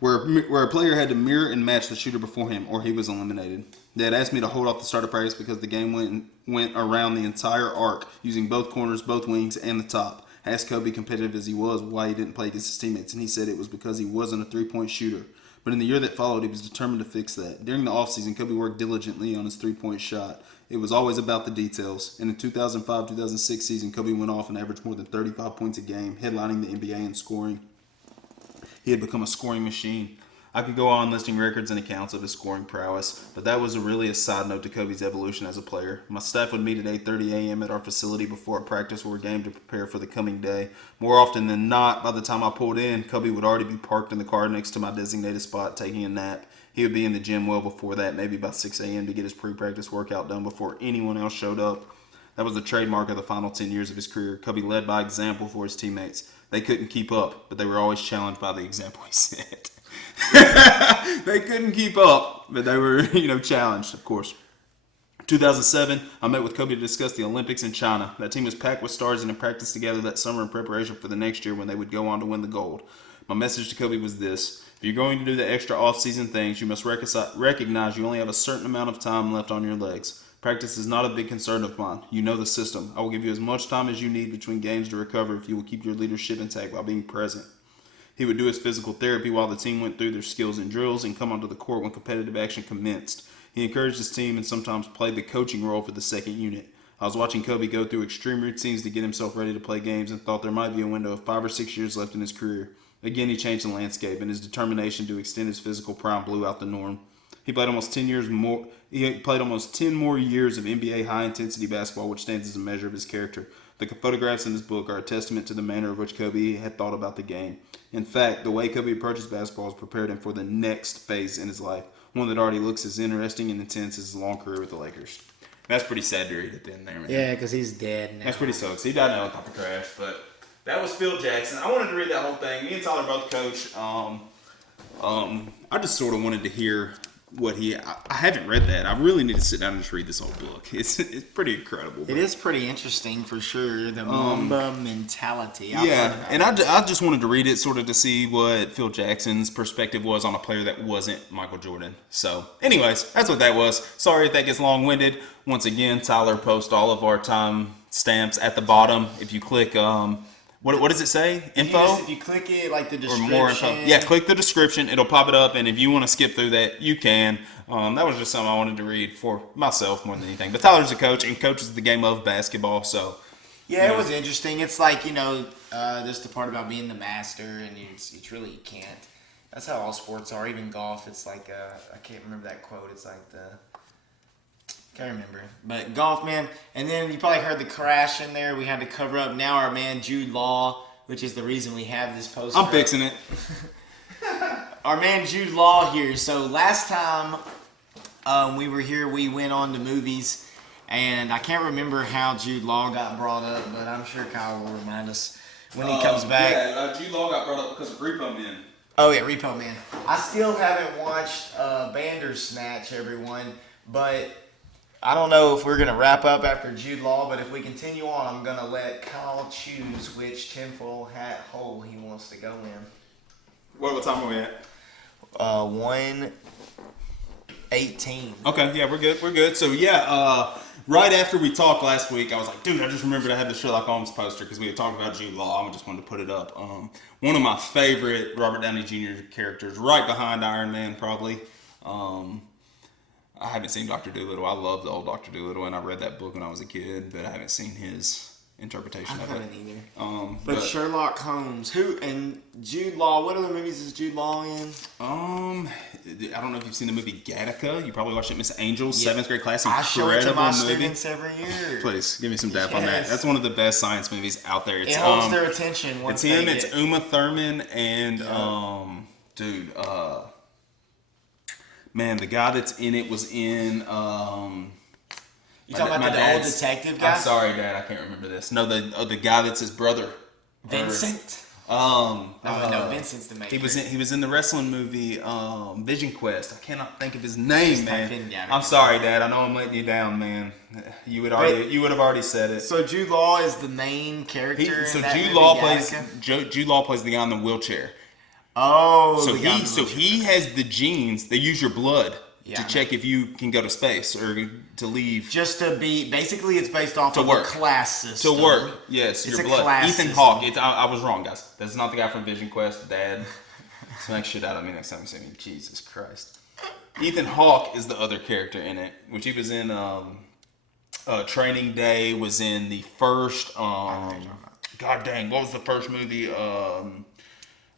Where a player had to mirror and match the shooter before him, or he was eliminated. They had asked me to hold off the start of practice because the game went around the entire arc, using both corners, both wings, and the top. I asked Kobe, competitive as he was, why he didn't play against his teammates, and he said it was because he wasn't a three-point shooter. But in the year that followed, he was determined to fix that. During the offseason, Kobe worked diligently on his three-point shot. It was always about the details. In the 2005-2006 season, Kobe went off and averaged more than 35 points a game, headlining the NBA in scoring. He had become a scoring machine. I could go on listing records and accounts of his scoring prowess, but that was really a side note to Kobe's evolution as a player. My staff would meet at 8:30 a.m. at our facility before a practice or a game to prepare for the coming day. More often than not, by the time I pulled in, Kobe would already be parked in the car next to my designated spot taking a nap. He would be in the gym well before that, maybe by 6 a.m. to get his pre-practice workout done before anyone else showed up. That was the trademark of the final 10 years of his career. Kobe led by example for his teammates. They couldn't keep up, but they were always challenged by the example he set. They couldn't keep up, but they were, challenged, of course. 2007, I met with Kobe to discuss the Olympics in China. That team was packed with stars and had practiced together that summer in preparation for the next year when they would go on to win the gold. My message to Kobe was this: if you're going to do the extra off-season things, you must recognize you only have a certain amount of time left on your legs. Practice is not a big concern of mine. You know the system. I will give you as much time as you need between games to recover if you will keep your leadership intact while being present. He would do his physical therapy while the team went through their skills and drills and come onto the court when competitive action commenced. He encouraged his team and sometimes played the coaching role for the second unit. I was watching Kobe go through extreme routines to get himself ready to play games and thought there might be a window of 5 or 6 years left in his career. Again, he changed the landscape, and his determination to extend his physical prime blew out the norm. He played almost 10 more years of NBA high-intensity basketball, which stands as a measure of his character. The photographs in this book are a testament to the manner of which Kobe had thought about the game. In fact, the way Kobe approaches basketball has prepared him for the next phase in his life, one that already looks as interesting and intense as his long career with the Lakers. That's pretty sad to read at the end there, man. Yeah, because he's dead now. That's pretty sucks. He died in a helicopter crash, but that was Phil Jackson. I wanted to read that whole thing. Me and Tyler both coach. I just sort of wanted to hear what I haven't read that. I really need to sit down and just read this whole book. It's pretty incredible. It is pretty interesting for sure. The Mamba mentality. And I just wanted to read it sort of to see what Phil Jackson's perspective was on a player that wasn't Michael Jordan. So, anyways, that's what that was. Sorry if that gets long-winded. Once again, Tyler posts all of our time stamps at the bottom. If you click what does it say? Info? If you click it, like the description. Or more info. Yeah, click the description. It'll pop it up, and if you want to skip through that, you can. That was just something I wanted to read for myself more than anything. But Tyler's a coach, and coaches the game of basketball, so. Yeah, it was interesting. It's like, just the part about being the master, and it's really, you can't. That's how all sports are. Even golf, it's like, I can't remember that quote. It's like can't remember. But golf, man. And then you probably heard the crash in there. We had to cover up. Now our man Jude Law, which is the reason we have this poster. I'm fixing it. Our man Jude Law here. So last time we were here, we went on to movies. And I can't remember how Jude Law got brought up, but I'm sure Kyle will remind us when he comes back. Yeah, Jude Law got brought up because of Repo Man. Oh, yeah, Repo Man. I still haven't watched Bandersnatch, everyone. But I don't know if we're going to wrap up after Jude Law, but if we continue on, I'm going to let Kyle choose which tinfoil hat hole he wants to go in. What time are we at? 1:18. Okay, yeah, we're good. So, right after we talked last week, I was like, dude, I just remembered I had the Sherlock Holmes poster because we had talked about Jude Law. I just wanted to put it up. One of my favorite Robert Downey Jr. characters, right behind Iron Man, probably. I haven't seen Dr. Dolittle. I love the old Dr. Dolittle, and I read that book when I was a kid, but I haven't seen his interpretation of it. I haven't either. But Sherlock Holmes, and Jude Law, what other movies is Jude Law in? I don't know if you've seen the movie Gattaca. You probably watched it, Miss Angels, 7th grade class. I show it to my movie. students every year. Please, give me some dap on that. That's one of the best science movies out there. It holds their attention once it's him, it's Uma Thurman, and, man, the guy that's in it was in, you talking about the old detective guy? I'm sorry, Dad, I can't remember this. No, the guy that's his brother. Vincent? No, Vincent's the main. He was in the wrestling movie Vision Quest. I cannot think of his name, man. I'm sorry, Dad. I know I'm letting you down, man. You would have already said it. So Jude Law is the main character. Jude Law plays the guy in the wheelchair. Oh, so he has the genes. They use your blood to check if you can go to space or to leave. Just to be, basically, it's based off of a class system. To work, yes, it's your a blood. Class Ethan system. Hawke. I was wrong, guys. That's not the guy from Vision Quest. Dad, smack shit out of me next time you see me. Jesus Christ. Ethan Hawke is the other character in it, which he was in. Training Day was in the first. God dang, what was the first movie?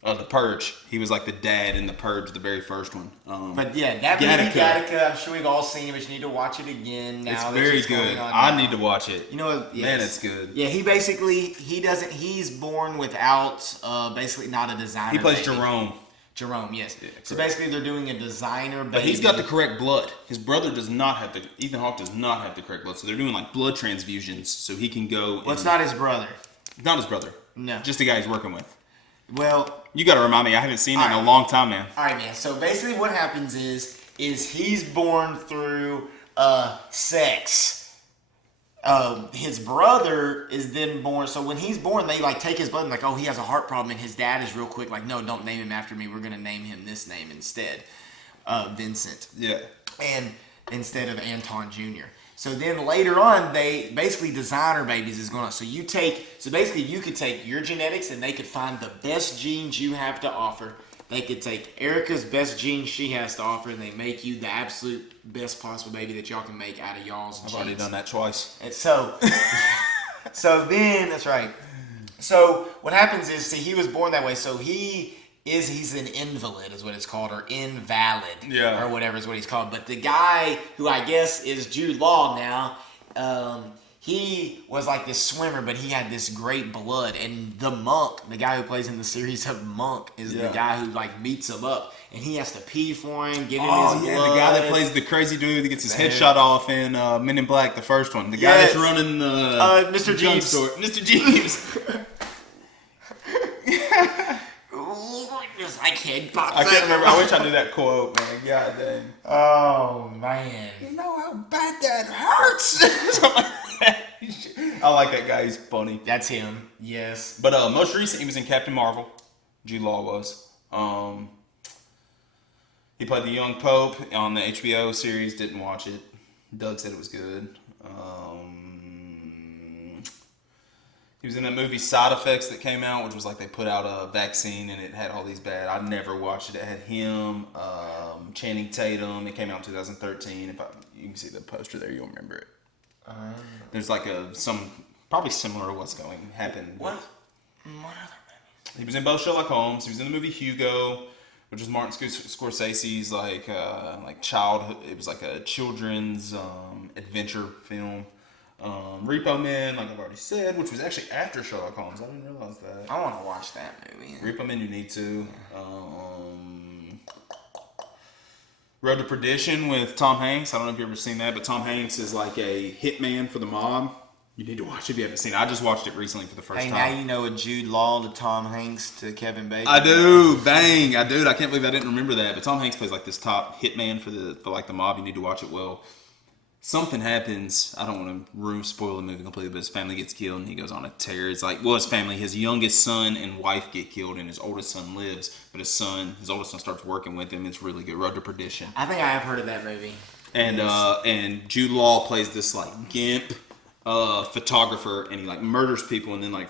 The Purge. He was like the dad in The Purge, the very first one. But yeah, that movie, Gattaca, I'm sure we've all seen it, but you need to watch it again now. It's that very it's good. going on I now. need to watch it. You know what? Yes. Man, it's good. Yeah, he's born without, basically not a designer. He plays baby. Jerome. Jerome, yes. Yeah, So correct. basically, they're doing a designer baby. But he's got the correct blood. His brother does not have the. Ethan Hawke does not have the correct blood. So they're doing like blood transfusions so he can go. Well, it's not his brother. Not his brother. No. Just the guy he's working with. Well, You got to remind me. I haven't seen it in a Alright. long time, man. all right, man. So basically, what happens is he's born through sex. His brother is then born. So when he's born, they like take his blood and like, oh, he has a heart problem, and his dad is real quick like, no, don't name him after me. We're gonna name him this name instead, Vincent. Yeah. And instead of Anton Jr. So then later on, they basically designer babies is going on. So basically you could take your genetics and they could find the best genes you have to offer. They could take Erica's best genes she has to offer, and they make you the absolute best possible baby that y'all can make out of y'all's genes. I've already done that twice. And so, that's right. So what happens is, see, he was born that way. So he's an invalid, is what it's called, or invalid, Yeah. or whatever is what he's called. But the guy who I guess is Jude Law now, he was like this swimmer, but he had this great blood. And the monk, the guy who plays in the series of Monk, is the guy who like beats him up, and he has to pee for him, give him his blood. The guy that plays the crazy dude that gets his head shot off in Men in Black, the first one. The guy that's running the Mr. gun Jeeves. store. Mr. Jeeves. I can't pop. I can't remember. I wish I knew that quote, man. God dang. Oh man. You know how bad that hurts. I like that guy. He's funny. That's him. Yes. But most recent, he was in Captain Marvel. Jude Law was. He played the young Pope on the HBO series. Didn't watch it. Doug said it was good. He was in that movie Side Effects that came out, which was like they put out a vaccine and it had all these bad. I never watched it. It had him, Channing Tatum. It came out in 2013. You can see the poster there, you'll remember it. There's like some probably similar to what's happened. What other movies? He was in both Sherlock Holmes. He was in the movie Hugo, which was Martin Scorsese's like childhood. It was like a children's adventure film. Repo Man, like I've already said, which was actually after Sherlock Holmes. I didn't realize that. I want to watch that movie. Repo Man, you need to. Road to Perdition with Tom Hanks. I don't know if you've ever seen that, but Tom Hanks is like a hitman for the mob. You need to watch it if you haven't seen it. I just watched it recently for the first Hey, time. now you know a Jude Law to Tom Hanks to Kevin Bacon. I do. Bang. I do. I can't believe I didn't remember that. But Tom Hanks plays like this top hitman for the mob. You need to watch it. Well, something happens. I don't want to spoil the movie completely, but his family gets killed and he goes on a tear. It's like, well, his family, his youngest son and wife get killed and his oldest son lives, but his oldest son starts working with him. It's really good. Road to Perdition. I think I have heard of that movie. And and Jude Law plays this like gimp photographer, and he like murders people and then like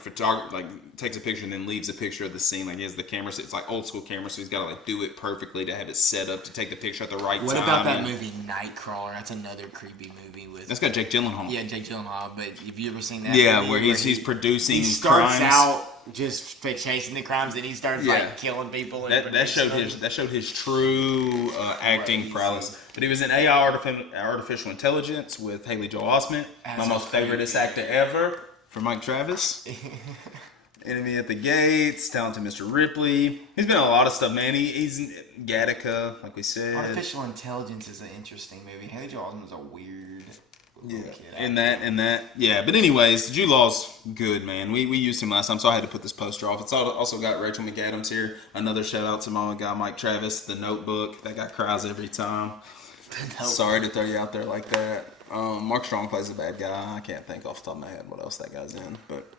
takes a picture and then leaves a picture of the scene. Like he has the camera, so it's like old school camera, so he's got to like do it perfectly to have it set up to take the picture at the right time. What about that movie Nightcrawler? That's another creepy movie with. That's got Jake Gyllenhaal. Yeah, Jake Gyllenhaal. But have you ever seen that? Yeah, movie where he's producing. He starts crimes. out just chasing the crimes, and he starts like killing people. And That showed his true acting prowess. But he was in AI Artificial Intelligence with Haley Joel Osment, my most favoriteest actor ever, for Mike Travis. Enemy at the Gates, Talented Mr. Ripley. He's been in a lot of stuff, man. He's in Gattaca, like we said. Artificial Intelligence is an interesting movie. Haley Joel Osment was a weird little kid. And that. Yeah, but anyways, Jude Law's good, man. We used him last time, so I had to put this poster off. It's also got Rachel McAdams here. Another shout out to my guy Mike Travis, The Notebook. That guy cries every time. Sorry to throw you out there like that. Mark Strong plays the bad guy. I can't think off the top of my head what else that guy's in, but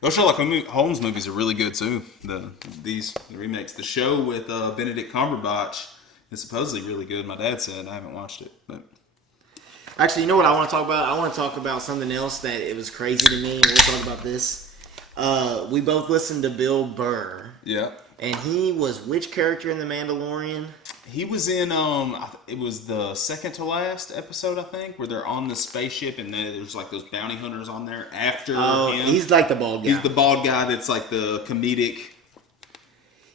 those Sherlock Holmes movies are really good too. The remakes. The show with Benedict Cumberbatch is supposedly really good. My dad said. I haven't watched it, but actually, you know what I want to talk about? I want to talk about something else that it was crazy to me. We'll talk about this. We both listened to Bill Burr. Yeah. And he was which character in The Mandalorian? He was in it was the second to last episode, I think, where they're on the spaceship and there's like those bounty hunters on there after him. He's like the bald guy. He's the bald guy that's like the comedic.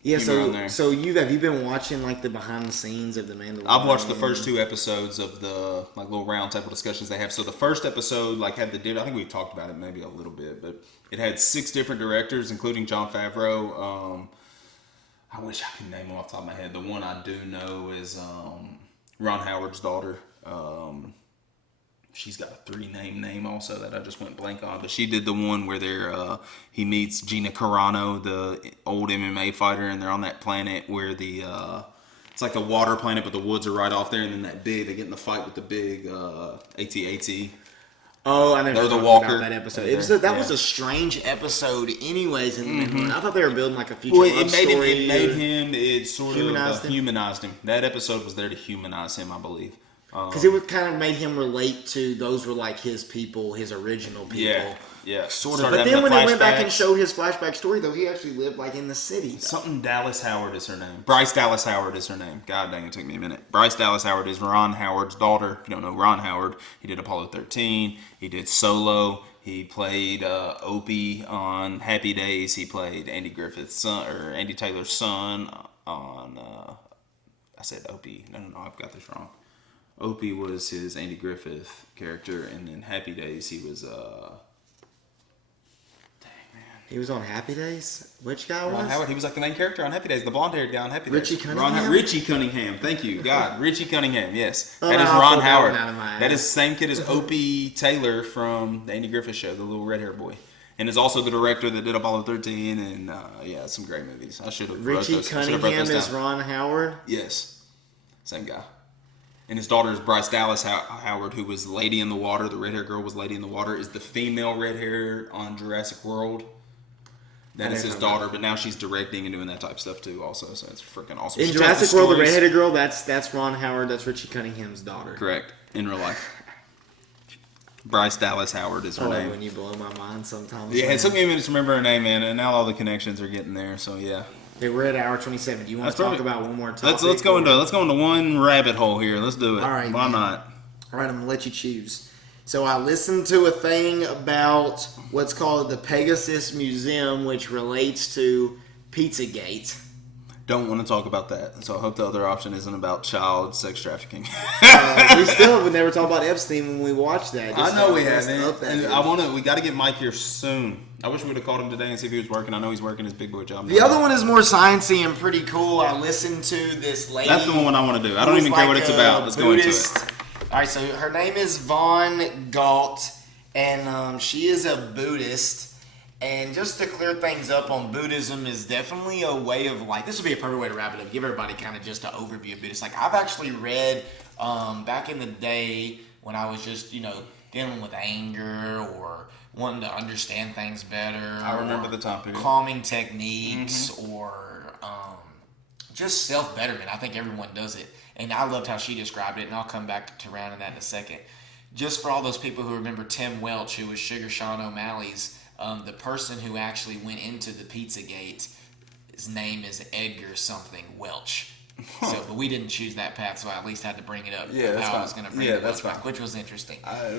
Yeah, humor on there. so have you been watching like the behind the scenes of The Mandalorian? I've watched the first 2 episodes of the like little round table discussions they have. So the first episode like had I think we've talked about it maybe a little bit, but it had 6 different directors, including Jon Favreau. I wish I could name them off the top of my head. The one I do know is Ron Howard's daughter. She's got a 3-name name also that I just went blank on. But she did the one where he meets Gina Carano, the old MMA fighter, and they're on that planet where it's like a water planet, but the woods are right off there, and then they get in the fight with the big AT-AT. Oh, I never They're the talked Walker. about that episode. Right That was a strange episode, anyways. In I thought they were building like a future love story. It sort of humanized him. That episode was there to humanize him, I believe. Because it would kind of made him relate to those were like his people, his original people. Yeah. Sort of. But then when they went back and showed his flashback story, though, he actually lived like in the city. Something Dallas Howard is her name. Bryce Dallas Howard is her name. God dang, it took me a minute. Bryce Dallas Howard is Ron Howard's daughter. If you don't know Ron Howard, he did Apollo 13. He did Solo. He played Opie on Happy Days. He played Andy Griffith's son, or Andy Taylor's son on. I said Opie. No, I've got this wrong. Opie was his Andy Griffith character, and in Happy Days he was He was on Happy Days? Which guy was? Ron Howard. He was like the main character on Happy Days, the blonde-haired guy on Happy Days. Richie Cunningham? Richie Cunningham. Thank you, God. Richie Cunningham. Yes, Oh, that is no, Ron I Howard. pulled that one out of my That is ass. the same kid as Opie Taylor from the Andy Griffith Show, the little red-haired boy, and is also the director that did Apollo 13 and some great movies. I should have. Richie Cunningham is Ron Howard? Yes, same guy. And his daughter is Bryce Dallas Howard, who was Lady in the Water. The red-haired girl was Lady in the Water. Is the female red-haired on Jurassic World. That is his daughter, but now she's directing and doing that type of stuff too also, so it's freaking awesome. In Jurassic World, the red-headed girl, that's Ron Howard, that's Richie Cunningham's daughter. Correct. In real life. Bryce Dallas Howard is her name. When you blow my mind sometimes. Yeah, it took me a minute to remember her name, man, and now all the connections are getting there, so yeah. Okay, we're at hour 27. Do you want to talk about one more topic? Let's go into one rabbit hole here. Let's do it. All right, Why man. not? All right, I'm going to let you choose. So I listened to a thing about what's called the Pegasus Museum, which relates to Pizzagate. Don't want to talk about that, so I hope the other option isn't about child sex trafficking. We still would never talk about Epstein when we watched that. I know we haven't, and we got to get Mike here soon. I wish we would have called him today and see if he was working. I know he's working his big boy job. The other one is more sciencey and pretty cool. I listened to this lady. That's the one I want to do. I don't even care what it's about. Let's go into it. All right, so her name is Von Gault, and she is a Buddhist. And just to clear things up on Buddhism is definitely a way of life. This would be a perfect way to wrap it up. Give everybody kind of just an overview of Buddhism. Like I've actually read back in the day when I was just dealing with anger or wanting to understand things better. I remember the time period. Calming techniques or just self-betterment. I think everyone does it. And I loved how she described it, and I'll come back to round in that in a second. Just for all those people who remember Tim Welch, who was Sugar Sean O'Malley's, the person who actually went into the Pizzagate, his name is Edgar something Welch. So, but we didn't choose that path, so I at least had to bring it up. Yeah, that's how fine. I was going to bring it up, which was interesting.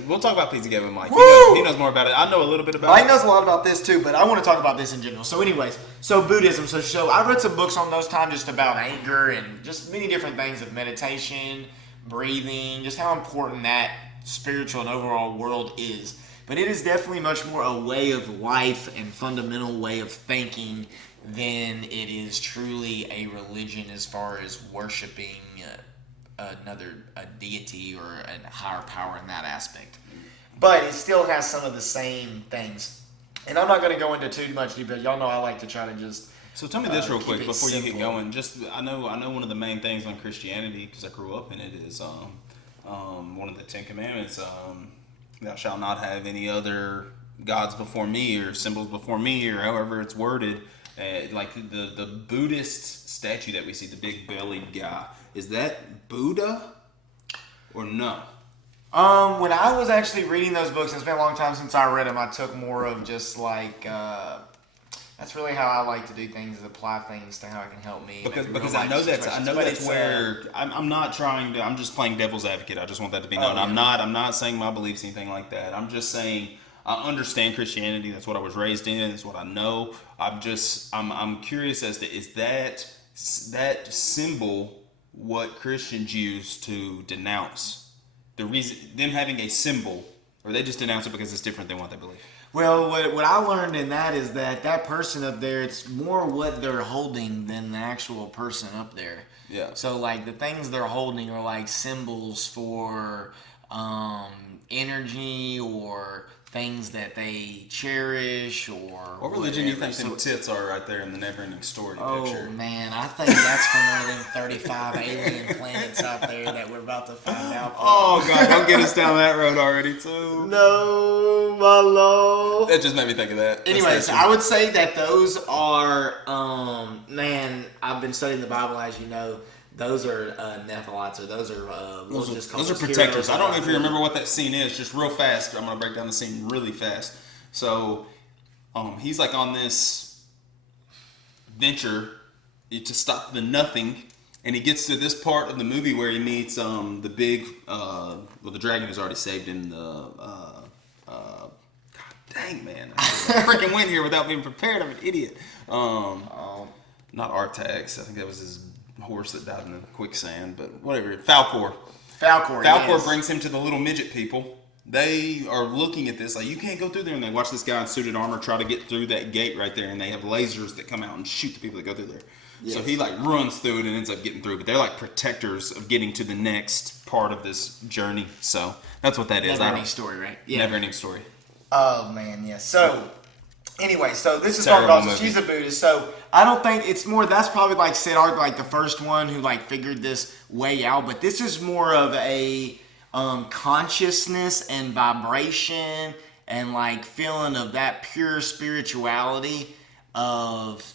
We'll talk about Pizzagate with Mike. Woo! He knows more about it. I know a little bit about Mike it. knows a lot about this too, but I want to talk about this in general. So anyways, Buddhism. So I read some books on those times just about anger and just many different things of meditation, breathing, just how important that spiritual and overall world is. But it is definitely much more a way of life and fundamental way of thinking than it is truly a religion as far as worshiping a deity or a higher power in that aspect. But it still has some of the same things. And I'm not going to go into too much detail. Y'all know I like to try to just... So tell me this real quick before you get simple. going. Just I know one of the main things on Christianity, because I grew up in it, is one of the Ten Commandments. Thou shalt not have any other gods before me or symbols before me or however it's worded. Like the Buddhist statue that we see, the big bellied guy, is that Buddha or no? When I was actually reading those books, and it's been a long time since I read them, I took more of just like, that's really how I like to do things, is apply things to how it can help me. Because I know that's where I'm not trying to. I'm just playing devil's advocate. I just want that to be known. Yeah. I'm not saying my beliefs anything like that. I'm just saying I understand Christianity. That's what I was raised in. That's what I know. I'm curious as to is that symbol what Christians use to denounce the reason them having a symbol, or they just denounce it because it's different than what they believe. Well, what I learned in that is that person up there, it's more what they're holding than the actual person up there. Yeah. So like the things they're holding are like symbols for energy or things that they cherish or What religion do you whatever. think them tits are right there in the Neverending Story picture? Oh man, I think that's from one of them 35 alien planets out there that we're about to find out from. Oh God, don't get us down that road already too. No, my lord. That just made me think of that. Anyways, I would say that those are, man, I've been studying the Bible, as you know. Those are Nephilites, or those are protectors. I don't know if you remember what that scene is. Just real fast, I'm gonna break down the scene really fast. So, he's like on this venture to stop the nothing, and he gets to this part of the movie where he meets the big, the dragon is already saved in the. God dang man, I freaking went here without being prepared. I'm an idiot. Not Artax. I think that was his horse that died in the quicksand, but whatever. Falcor yes. brings him to the little midget people. They are looking at this like, you can't go through there, and they watch this guy in suited armor try to get through that gate right there, and they have lasers that come out and shoot the people that go through there. Yes. So he like runs through it and ends up getting through, but they're like protectors of getting to the next part of this journey. So that's what that is. Never-ending story, right? Yeah. Never-ending story. Oh man, yeah. So anyway, so this is talking about, so she's a Buddhist, so I don't think it's more, that's probably like Siddhartha, like the first one who like figured this way out, but this is more of a consciousness and vibration and like feeling of that pure spirituality of,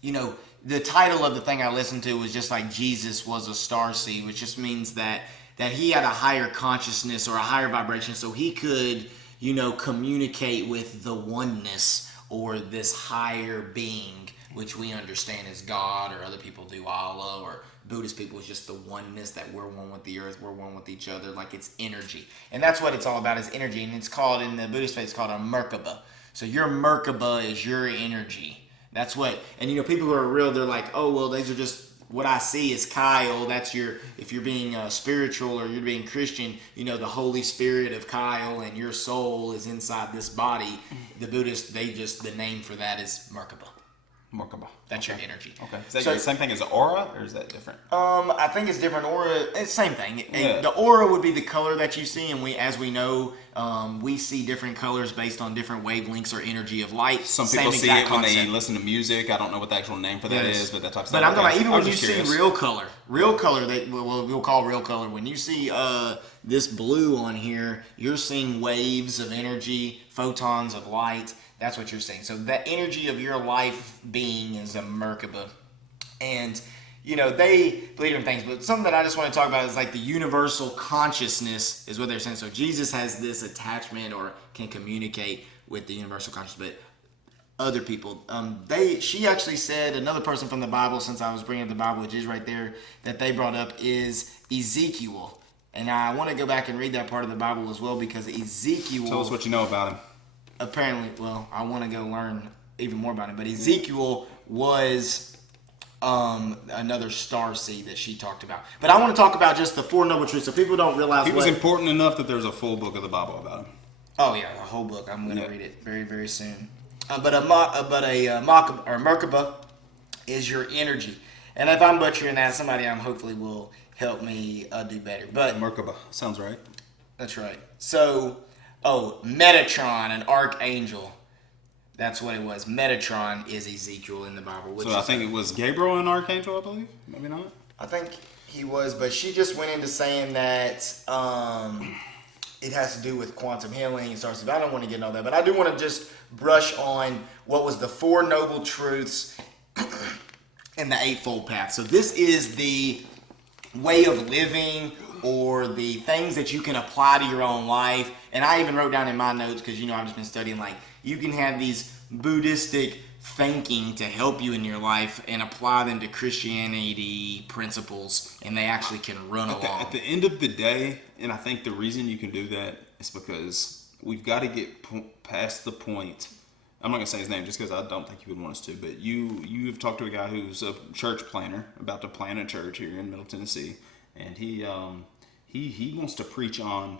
you know, the title of the thing I listened to was just like Jesus was a starseed, which just means that he had a higher consciousness or a higher vibration, so he could, you know, communicate with the oneness or this higher being, which we understand as God, or other people do Allah, or Buddhist people is just the oneness that we're one with the earth, we're one with each other, like it's energy. And that's what it's all about, is energy. And it's called, in the Buddhist faith, it's called a Merkaba. So your Merkaba is your energy. That's what, and you know, people who are real, they're like, oh, well, these are just, what I see is Kyle. That's your, if you're being spiritual or you're being Christian, you know, the Holy Spirit of Kyle and your soul is inside this body. The Buddhists, the name for that is Merkaba. Merkaba. That's your energy. Okay. Is that the same thing as an aura, or is that different? I think it's different. Aura, it's same thing. Yeah. The aura would be the color that you see, and as we know, we see different colors based on different wavelengths or energy of light. Some people see it when they listen to music. I don't know what the actual name for that is, but that type of stuff. But I'm talking, even when you see real color, that we'll call real color. When you see this blue on here, you're seeing waves of energy, photons of light. That's what you're seeing. So the energy of your life being is a Merkaba. And, you know, they believe in things, but something that I just want to talk about is like the universal consciousness is what they're saying. So Jesus has this attachment or can communicate with the universal consciousness, but other people, she actually said, another person from the Bible, since I was bringing up the Bible, which is right there, that they brought up is Ezekiel. And I want to go back and read that part of the Bible as well, because Ezekiel... Tell us what you know about him. Apparently, well, I want to go learn even more about it. But Ezekiel was another star seed that she talked about. But I want to talk about just the Four Noble Truths, so people don't realize he was important enough that there's a full book of the Bible about him. Oh yeah, a whole book. I'm going to read it very, very soon. But a Merkaba is your energy. And if I'm butchering that, somebody hopefully will help me do better. But Merkaba sounds right. That's right. So... Metatron, an archangel. That's what it was. Metatron is Ezekiel in the Bible. So I think it was Gabriel, an archangel, I believe. Maybe not. I think he was, but she just went into saying that it has to do with quantum healing and stuff. I don't want to get into all that, but I do want to just brush on what was the Four Noble Truths and the Eightfold Path. So this is the way of living, or the things that you can apply to your own life. And I even wrote down in my notes, because, you know, I've just been studying, like, you can have these Buddhistic thinking to help you in your life and apply them to Christianity principles, and they actually can run along. At the end of the day, and I think the reason you can do that is because we've got to get past the point. I'm not going to say his name just because I don't think he would want us to, but you've talked to a guy who's a church planner, about to plant a church here in Middle Tennessee, and he wants to preach on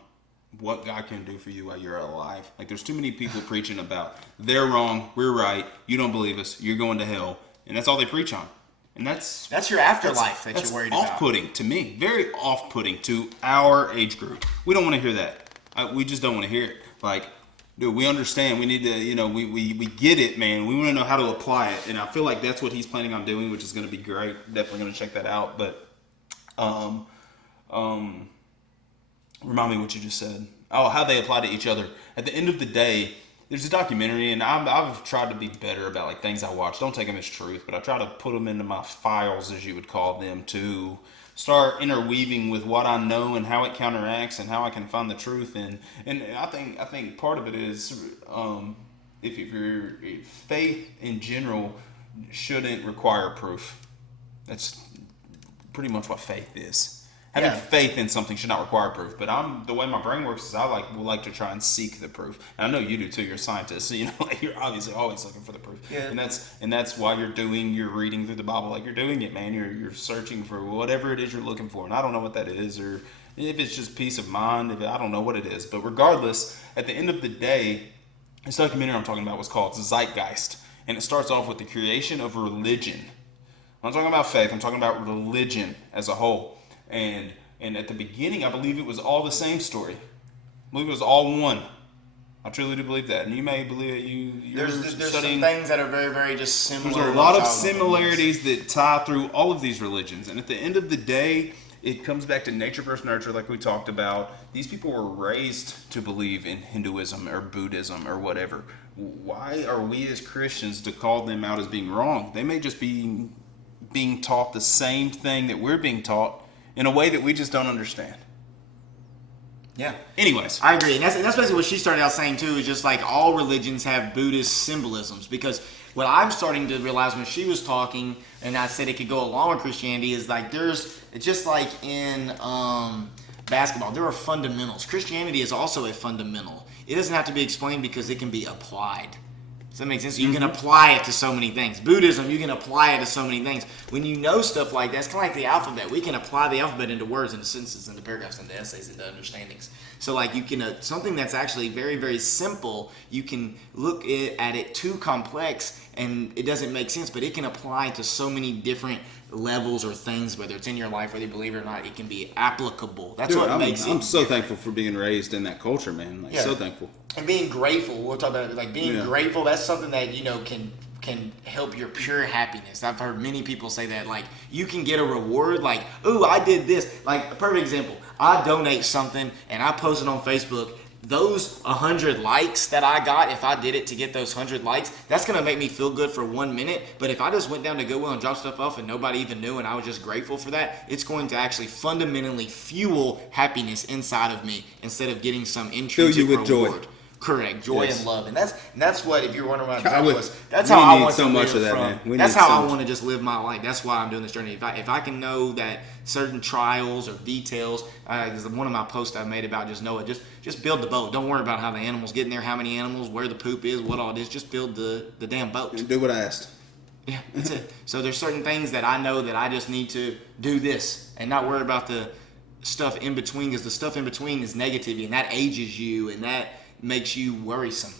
what God can do for you while you're alive. Like, there's too many people preaching about they're wrong, we're right, you don't believe us, you're going to hell, and that's all they preach on. And that's your afterlife that you're worried about. Off-putting to me, very off-putting to our age group. We don't want to hear that. We just don't want to hear it. Like, dude, we understand. We need to, we get it, man. We want to know how to apply it, and I feel like that's what he's planning on doing, which is going to be great. Definitely going to check that out. But, remind me what you just said. Oh, how they apply to each other. At the end of the day, there's a documentary, and I've tried to be better about like things I watch. Don't take them as truth, but I try to put them into my files, as you would call them, to start interweaving with what I know and how it counteracts and how I can find the truth. And I think part of it is if your faith in general shouldn't require proof. That's pretty much what faith is. Having faith in something should not require proof, but the way my brain works is I would like to try and seek the proof, and I know you do too. You're a scientist, so like you're obviously always looking for the proof, and that's why you're reading through the Bible like you're doing it, man. You're searching for whatever it is you're looking for, and I don't know what that is, or if it's just peace of mind. I don't know what it is, but regardless, at the end of the day, this documentary I'm talking about was called Zeitgeist, and it starts off with the creation of religion. I'm not talking about faith. I'm talking about religion as a whole. And at the beginning, I believe it was all the same story. I believe it was all one. I truly do believe that. And you may believe that there's some things that are very, very just similar. There's a lot of similarities that tie through all of these religions. And at the end of the day, it comes back to nature versus nurture, like we talked about. These people were raised to believe in Hinduism or Buddhism or whatever. Why are we as Christians to call them out as being wrong? They may just be being taught the same thing that we're being taught, in a way that we just don't understand. Yeah. Anyways. I agree. And that's basically what she started out saying too, is just like all religions have Buddhist symbolisms. Because what I'm starting to realize when she was talking, and I said it could go along with Christianity, is like it's just like in basketball, there are fundamentals. Christianity is also a fundamental. It doesn't have to be explained because it can be applied. Does that make sense? You can apply it to so many things. Buddhism, you can apply it to so many things. When you know stuff like that, it's kind of like the alphabet. We can apply the alphabet into words, into sentences, into paragraphs, into essays, into understandings. So like you can, something that's actually very, very simple, you can look at it too complex and it doesn't make sense, but it can apply to so many different levels or things, whether it's in your life, whether you believe it or not, it can be applicable. That's what makes it. I'm so thankful for being raised in that culture, man. So thankful. And being grateful, we'll talk about it, like being grateful, that's something that, can help your pure happiness. I've heard many people say that, like, you can get a reward, like, ooh, I did this. Like, a perfect example, I donate something and I post it on Facebook. Those 100 likes that I got, if I did it to get those 100 likes, that's going to make me feel good for 1 minute. But if I just went down to Goodwill and dropped stuff off and nobody even knew and I was just grateful for that, it's going to actually fundamentally fuel happiness inside of me instead of getting some intrinsic reward. Joy. Correct, joy and love, and that's what, if you're wondering about Jocko, that's how I want to live. That's how I want to just live my life. That's why I'm doing this journey. If I can know that certain trials or details, one of my posts I made about just know it. Just build the boat. Don't worry about how the animals get in there, how many animals, where the poop is, what all it is. Just build the damn boat. Do what I asked. Yeah, that's it. So there's certain things that I know that I just need to do this and not worry about the stuff in between, because the stuff in between is negativity and that ages you and that makes you worrisome.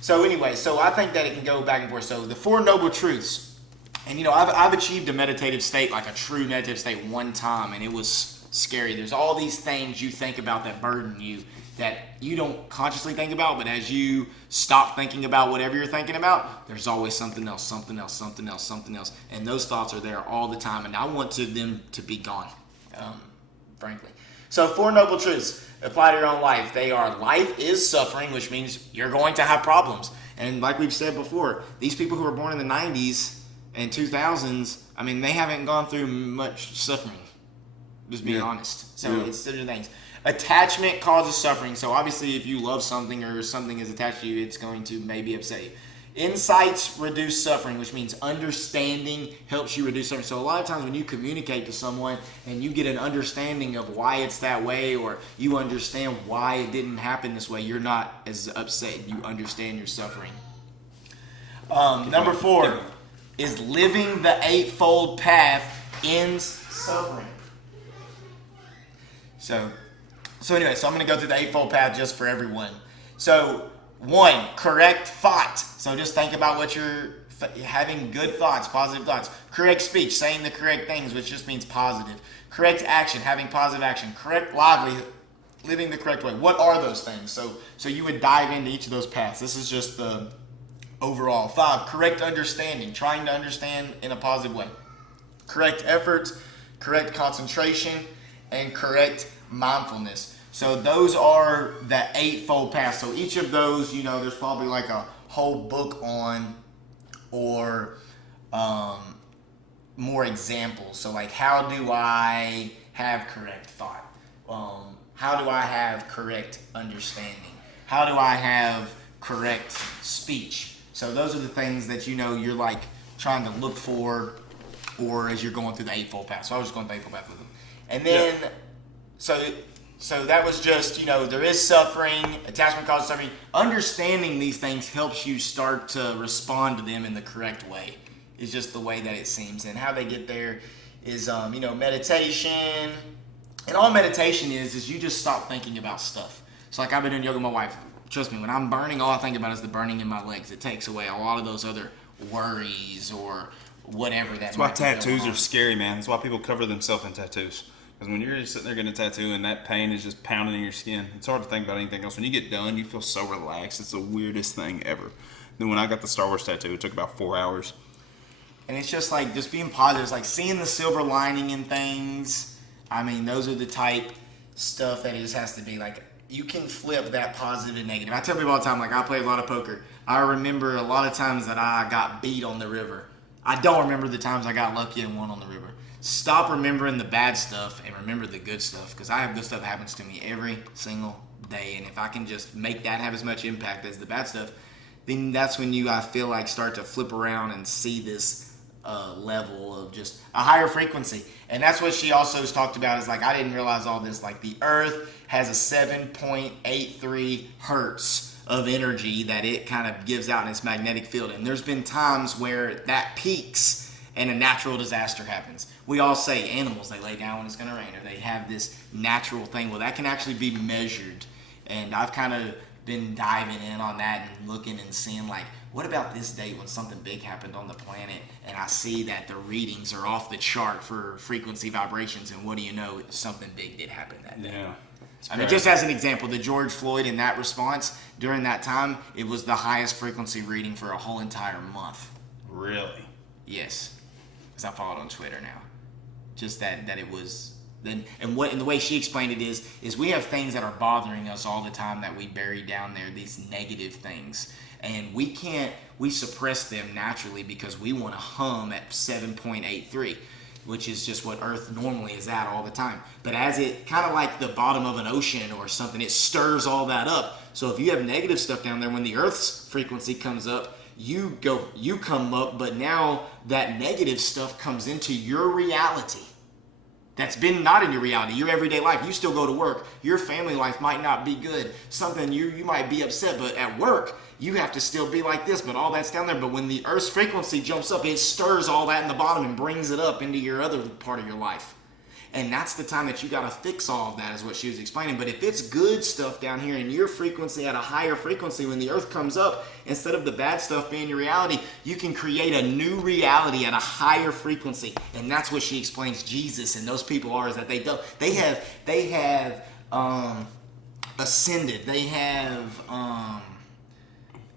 So anyway, so I think that it can go back and forth. So the Four Noble Truths, and I've achieved a meditative state, like a true meditative state, one time, and it was scary. There's all these things you think about that burden you, that you don't consciously think about, but as you stop thinking about whatever you're thinking about, there's always something else, and those thoughts are there all the time, and I want them to be gone, frankly. So Four Noble Truths apply to your own life. They are: life is suffering, which means you're going to have problems. And like we've said before, these people who were born in the 90s and 2000s, I mean, they haven't gone through much suffering, just being honest. So it's certain things. Attachment causes suffering. So obviously if you love something or something is attached to you, it's going to maybe upset you. Insights reduce suffering, which means understanding helps you reduce suffering. So a lot of times when you communicate to someone and you get an understanding of why it's that way, or you understand why it didn't happen this way, you're not as upset. You understand your suffering. Number 4 is living the Eightfold Path ends suffering. So So anyway, so I'm going to go through the eightfold path just for everyone. So 1, correct thought. So just think about what you're having, good thoughts, positive thoughts. Correct speech, saying the correct things, which just means positive. Correct action, having positive action. Correct livelihood, living the correct way. What are those things? So you would dive into each of those paths. This is just the overall. 5, correct understanding, trying to understand in a positive way. Correct efforts, correct concentration, and correct mindfulness. So those are the eightfold path. So each of those, there's probably like a whole book on, or more examples. So like, how do I have correct thought? How do I have correct understanding? How do I have correct speech? So those are the things that you're like trying to look for, or as you're going through the eightfold path. So I was just going through the eightfold path with them. And then, So that was just, there is suffering, attachment causes suffering. Understanding these things helps you start to respond to them in the correct way. It's just the way that it seems. And how they get there is, meditation. And all meditation is you just stop thinking about stuff. So like I've been doing yoga with my wife. Trust me, when I'm burning, all I think about is the burning in my legs. It takes away a lot of those other worries or whatever that That's why tattoos are scary, man. That's why people cover themselves in tattoos. Because when you're just sitting there getting a tattoo and that pain is just pounding in your skin, it's hard to think about anything else. When you get done, you feel so relaxed. It's the weirdest thing ever. Then when I got the Star Wars tattoo, it took about 4 hours. And it's just like, just being positive. It's like seeing the silver lining in things. I mean, those are the type stuff that it just has to be like, you can flip that positive and negative. I tell people all the time, like I play a lot of poker. I remember a lot of times that I got beat on the river. I don't remember the times I got lucky and won on the river. Stop remembering the bad stuff and remember the good stuff, because I have good stuff that happens to me every single day, and if I can just make that have as much impact as the bad stuff, then that's when I feel like start to flip around and see this level of just a higher frequency. And that's what she also has talked about, is like, I didn't realize all this, like the earth has a 7.83 hertz of energy that it kind of gives out in its magnetic field, and there's been times where that peaks and a natural disaster happens. We all say animals, they lay down when it's going to rain, or they have this natural thing. Well, that can actually be measured. And I've kind of been diving in on that and looking and seeing, like, what about this date when something big happened on the planet? And I see that the readings are off the chart for frequency vibrations. And what do you know? Something big did happen that day. Yeah. I mean, just as an example, the George Floyd in that response, during that time, it was the highest frequency reading for a whole entire month. Really? Yes. Because I follow it on Twitter now. Just that it was then, and the way she explained it is we have things that are bothering us all the time that we bury down there, these negative things, and we suppress them naturally because we want to hum at 7.83, which is just what Earth normally is at all the time. But as it kind of like the bottom of an ocean or something, it stirs all that up. So if you have negative stuff down there, when the Earth's frequency comes up, you come up, but now that negative stuff comes into your reality. That's been not in your reality, your everyday life. You still go to work. Your family life might not be good. Something you might be upset, but at work, you have to still be like this, but all that's down there. But when the Earth's frequency jumps up, it stirs all that in the bottom and brings it up into your other part of your life. And that's the time that you got to fix all of that, is what she was explaining. But if it's good stuff down here and your frequency at a higher frequency, when the Earth comes up, instead of the bad stuff being your reality, you can create a new reality at a higher frequency. And that's what she explains Jesus and those people are, is that they have ascended. They have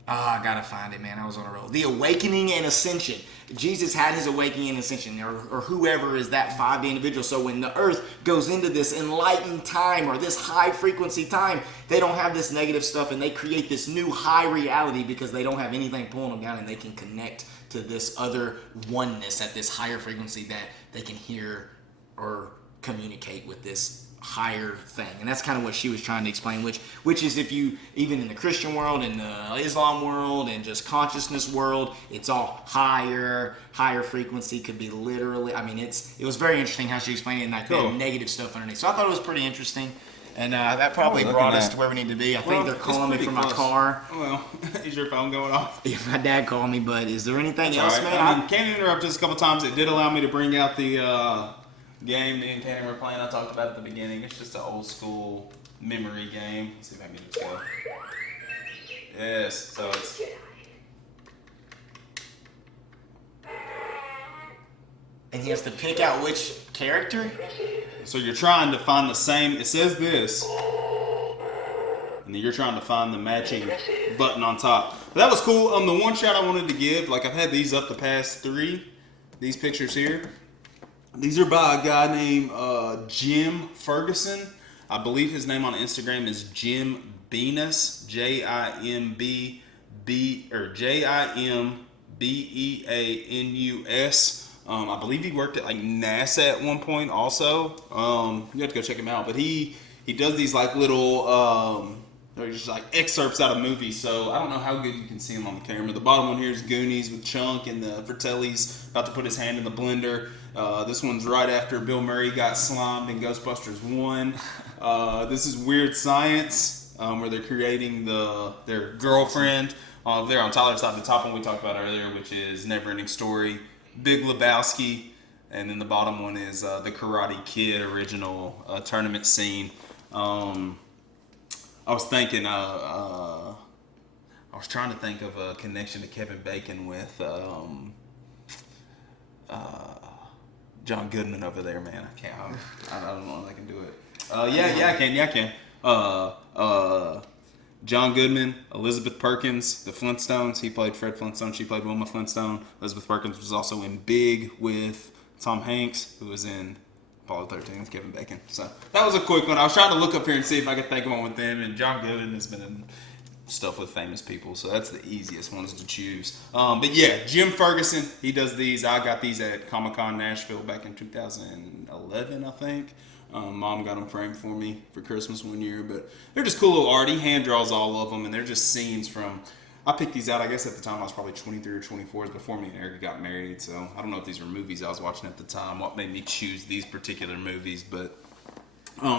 I gotta find it, man. I was on a roll. The awakening and ascension. Jesus had his awakening and ascension, or whoever is that 5D individual. So when the Earth goes into this enlightened time or this high frequency time, they don't have this negative stuff, and they create this new high reality because they don't have anything pulling them down, and they can connect to this other oneness at this higher frequency that they can hear or communicate with this higher thing. And that's kind of what she was trying to explain, which is, if you, even in the Christian world, in the Islam world, and just consciousness world, it's all higher frequency. Could be literally, I mean, it was very interesting how she explained it, and like that negative stuff underneath. So I thought it was pretty interesting, and that probably brought us to where we need to be. I think they're calling me from my car. Well, is your phone going off? Yeah, my dad called me, but is there anything That's else, right. man? I mean, can't interrupt just a couple times. It did allow me to bring out the game me and Tanner were playing. I talked about at the beginning. It's just an old school memory game. Let's see if I can get it to go. Yes, so it's... And he has to pick out which character? So you're trying to find the same, it says this, and then you're trying to find the matching button on top. But that was cool. The one shot I wanted to give, like I've had these up the past 3, these pictures here. These are by a guy named Jim Ferguson. I believe his name on Instagram is Jim Beanus, JIMBEANUS. I believe he worked at like NASA at one point also. You have to go check him out. But he does these like little they're just like excerpts out of movies. So I don't know how good you can see him on the camera. The bottom one here is Goonies with Chunk and the Fratelli's about to put his hand in the blender. This one's right after Bill Murray got slimed in Ghostbusters 1. This is Weird Science, where they're creating their girlfriend. There on Tyler's side, the top one we talked about earlier, which is Neverending Story. Big Lebowski, and then the bottom one is the Karate Kid original tournament scene. I was thinking, I was trying to think of a connection to Kevin Bacon with John Goodman over there, man. I can't. I don't know if I can do it. I can. John Goodman, Elizabeth Perkins, the Flintstones. He played Fred Flintstone. She played Wilma Flintstone. Elizabeth Perkins was also in Big with Tom Hanks, who was in Apollo 13 with Kevin Bacon. So that was a quick one. I was trying to look up here and see if I could think of one with them. And John Goodman has been in stuff with famous people, so that's the easiest ones to choose. But yeah, Jim Ferguson, he does these. I got these at Comic-Con Nashville back in 2011, I think. Mom got them framed for me for Christmas one year, but they're just cool little art. He hand draws all of them, and they're just scenes from. I picked these out. I guess at the time I was probably 23 or 24. It was before me and Erica got married, so I don't know if these were movies I was watching at the time. What made me choose these particular movies, but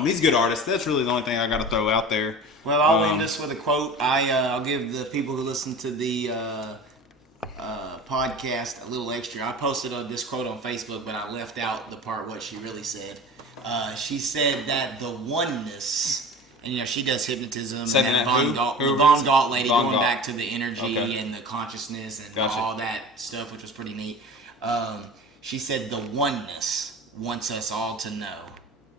he's a good artist. That's really the only thing I got to throw out there. Well, I'll end this with a quote. I'll give the people who listen to the podcast a little extra. I posted this quote on Facebook, but I left out the part what she really said. She said that the oneness, and she does hypnotism, and that Von Gault lady going back to the energy and the consciousness and all that stuff, which was pretty neat. She said the oneness wants us all to know.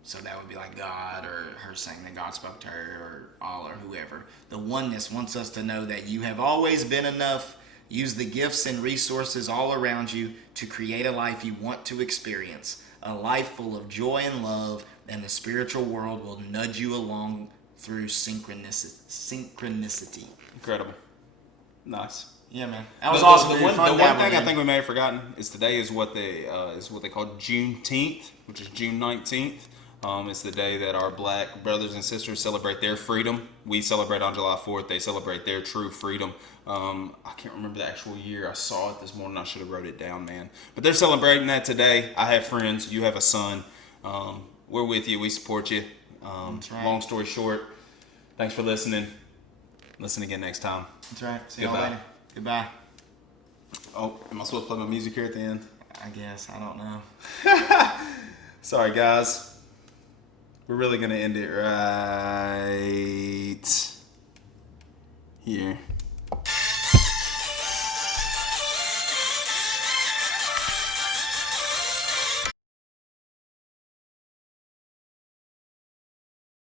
So that would be like God, or her saying that God spoke to her, or all, or whoever. The oneness wants us to know that you have always been enough. Use the gifts and resources all around you to create a life you want to experience. A life full of joy and love, and the spiritual world will nudge you along through synchronicity. Incredible. Nice. Yeah, man. That was awesome. The one thing I think we may have forgotten is today is what they call Juneteenth, which is June 19th. It's the day that our black brothers and sisters celebrate their freedom. We celebrate on July 4th. They celebrate their true freedom. I can't remember the actual year. I saw it this morning. I should have wrote it down, man. But they're celebrating that today. I have friends. You have a son. We're with you. We support you. That's right. Long story short, thanks for listening. Listen again next time. That's right. See y'all later. Goodbye. Oh, am I supposed to play my music here at the end? I guess. I don't know. Sorry, guys. We're really going to end it right here.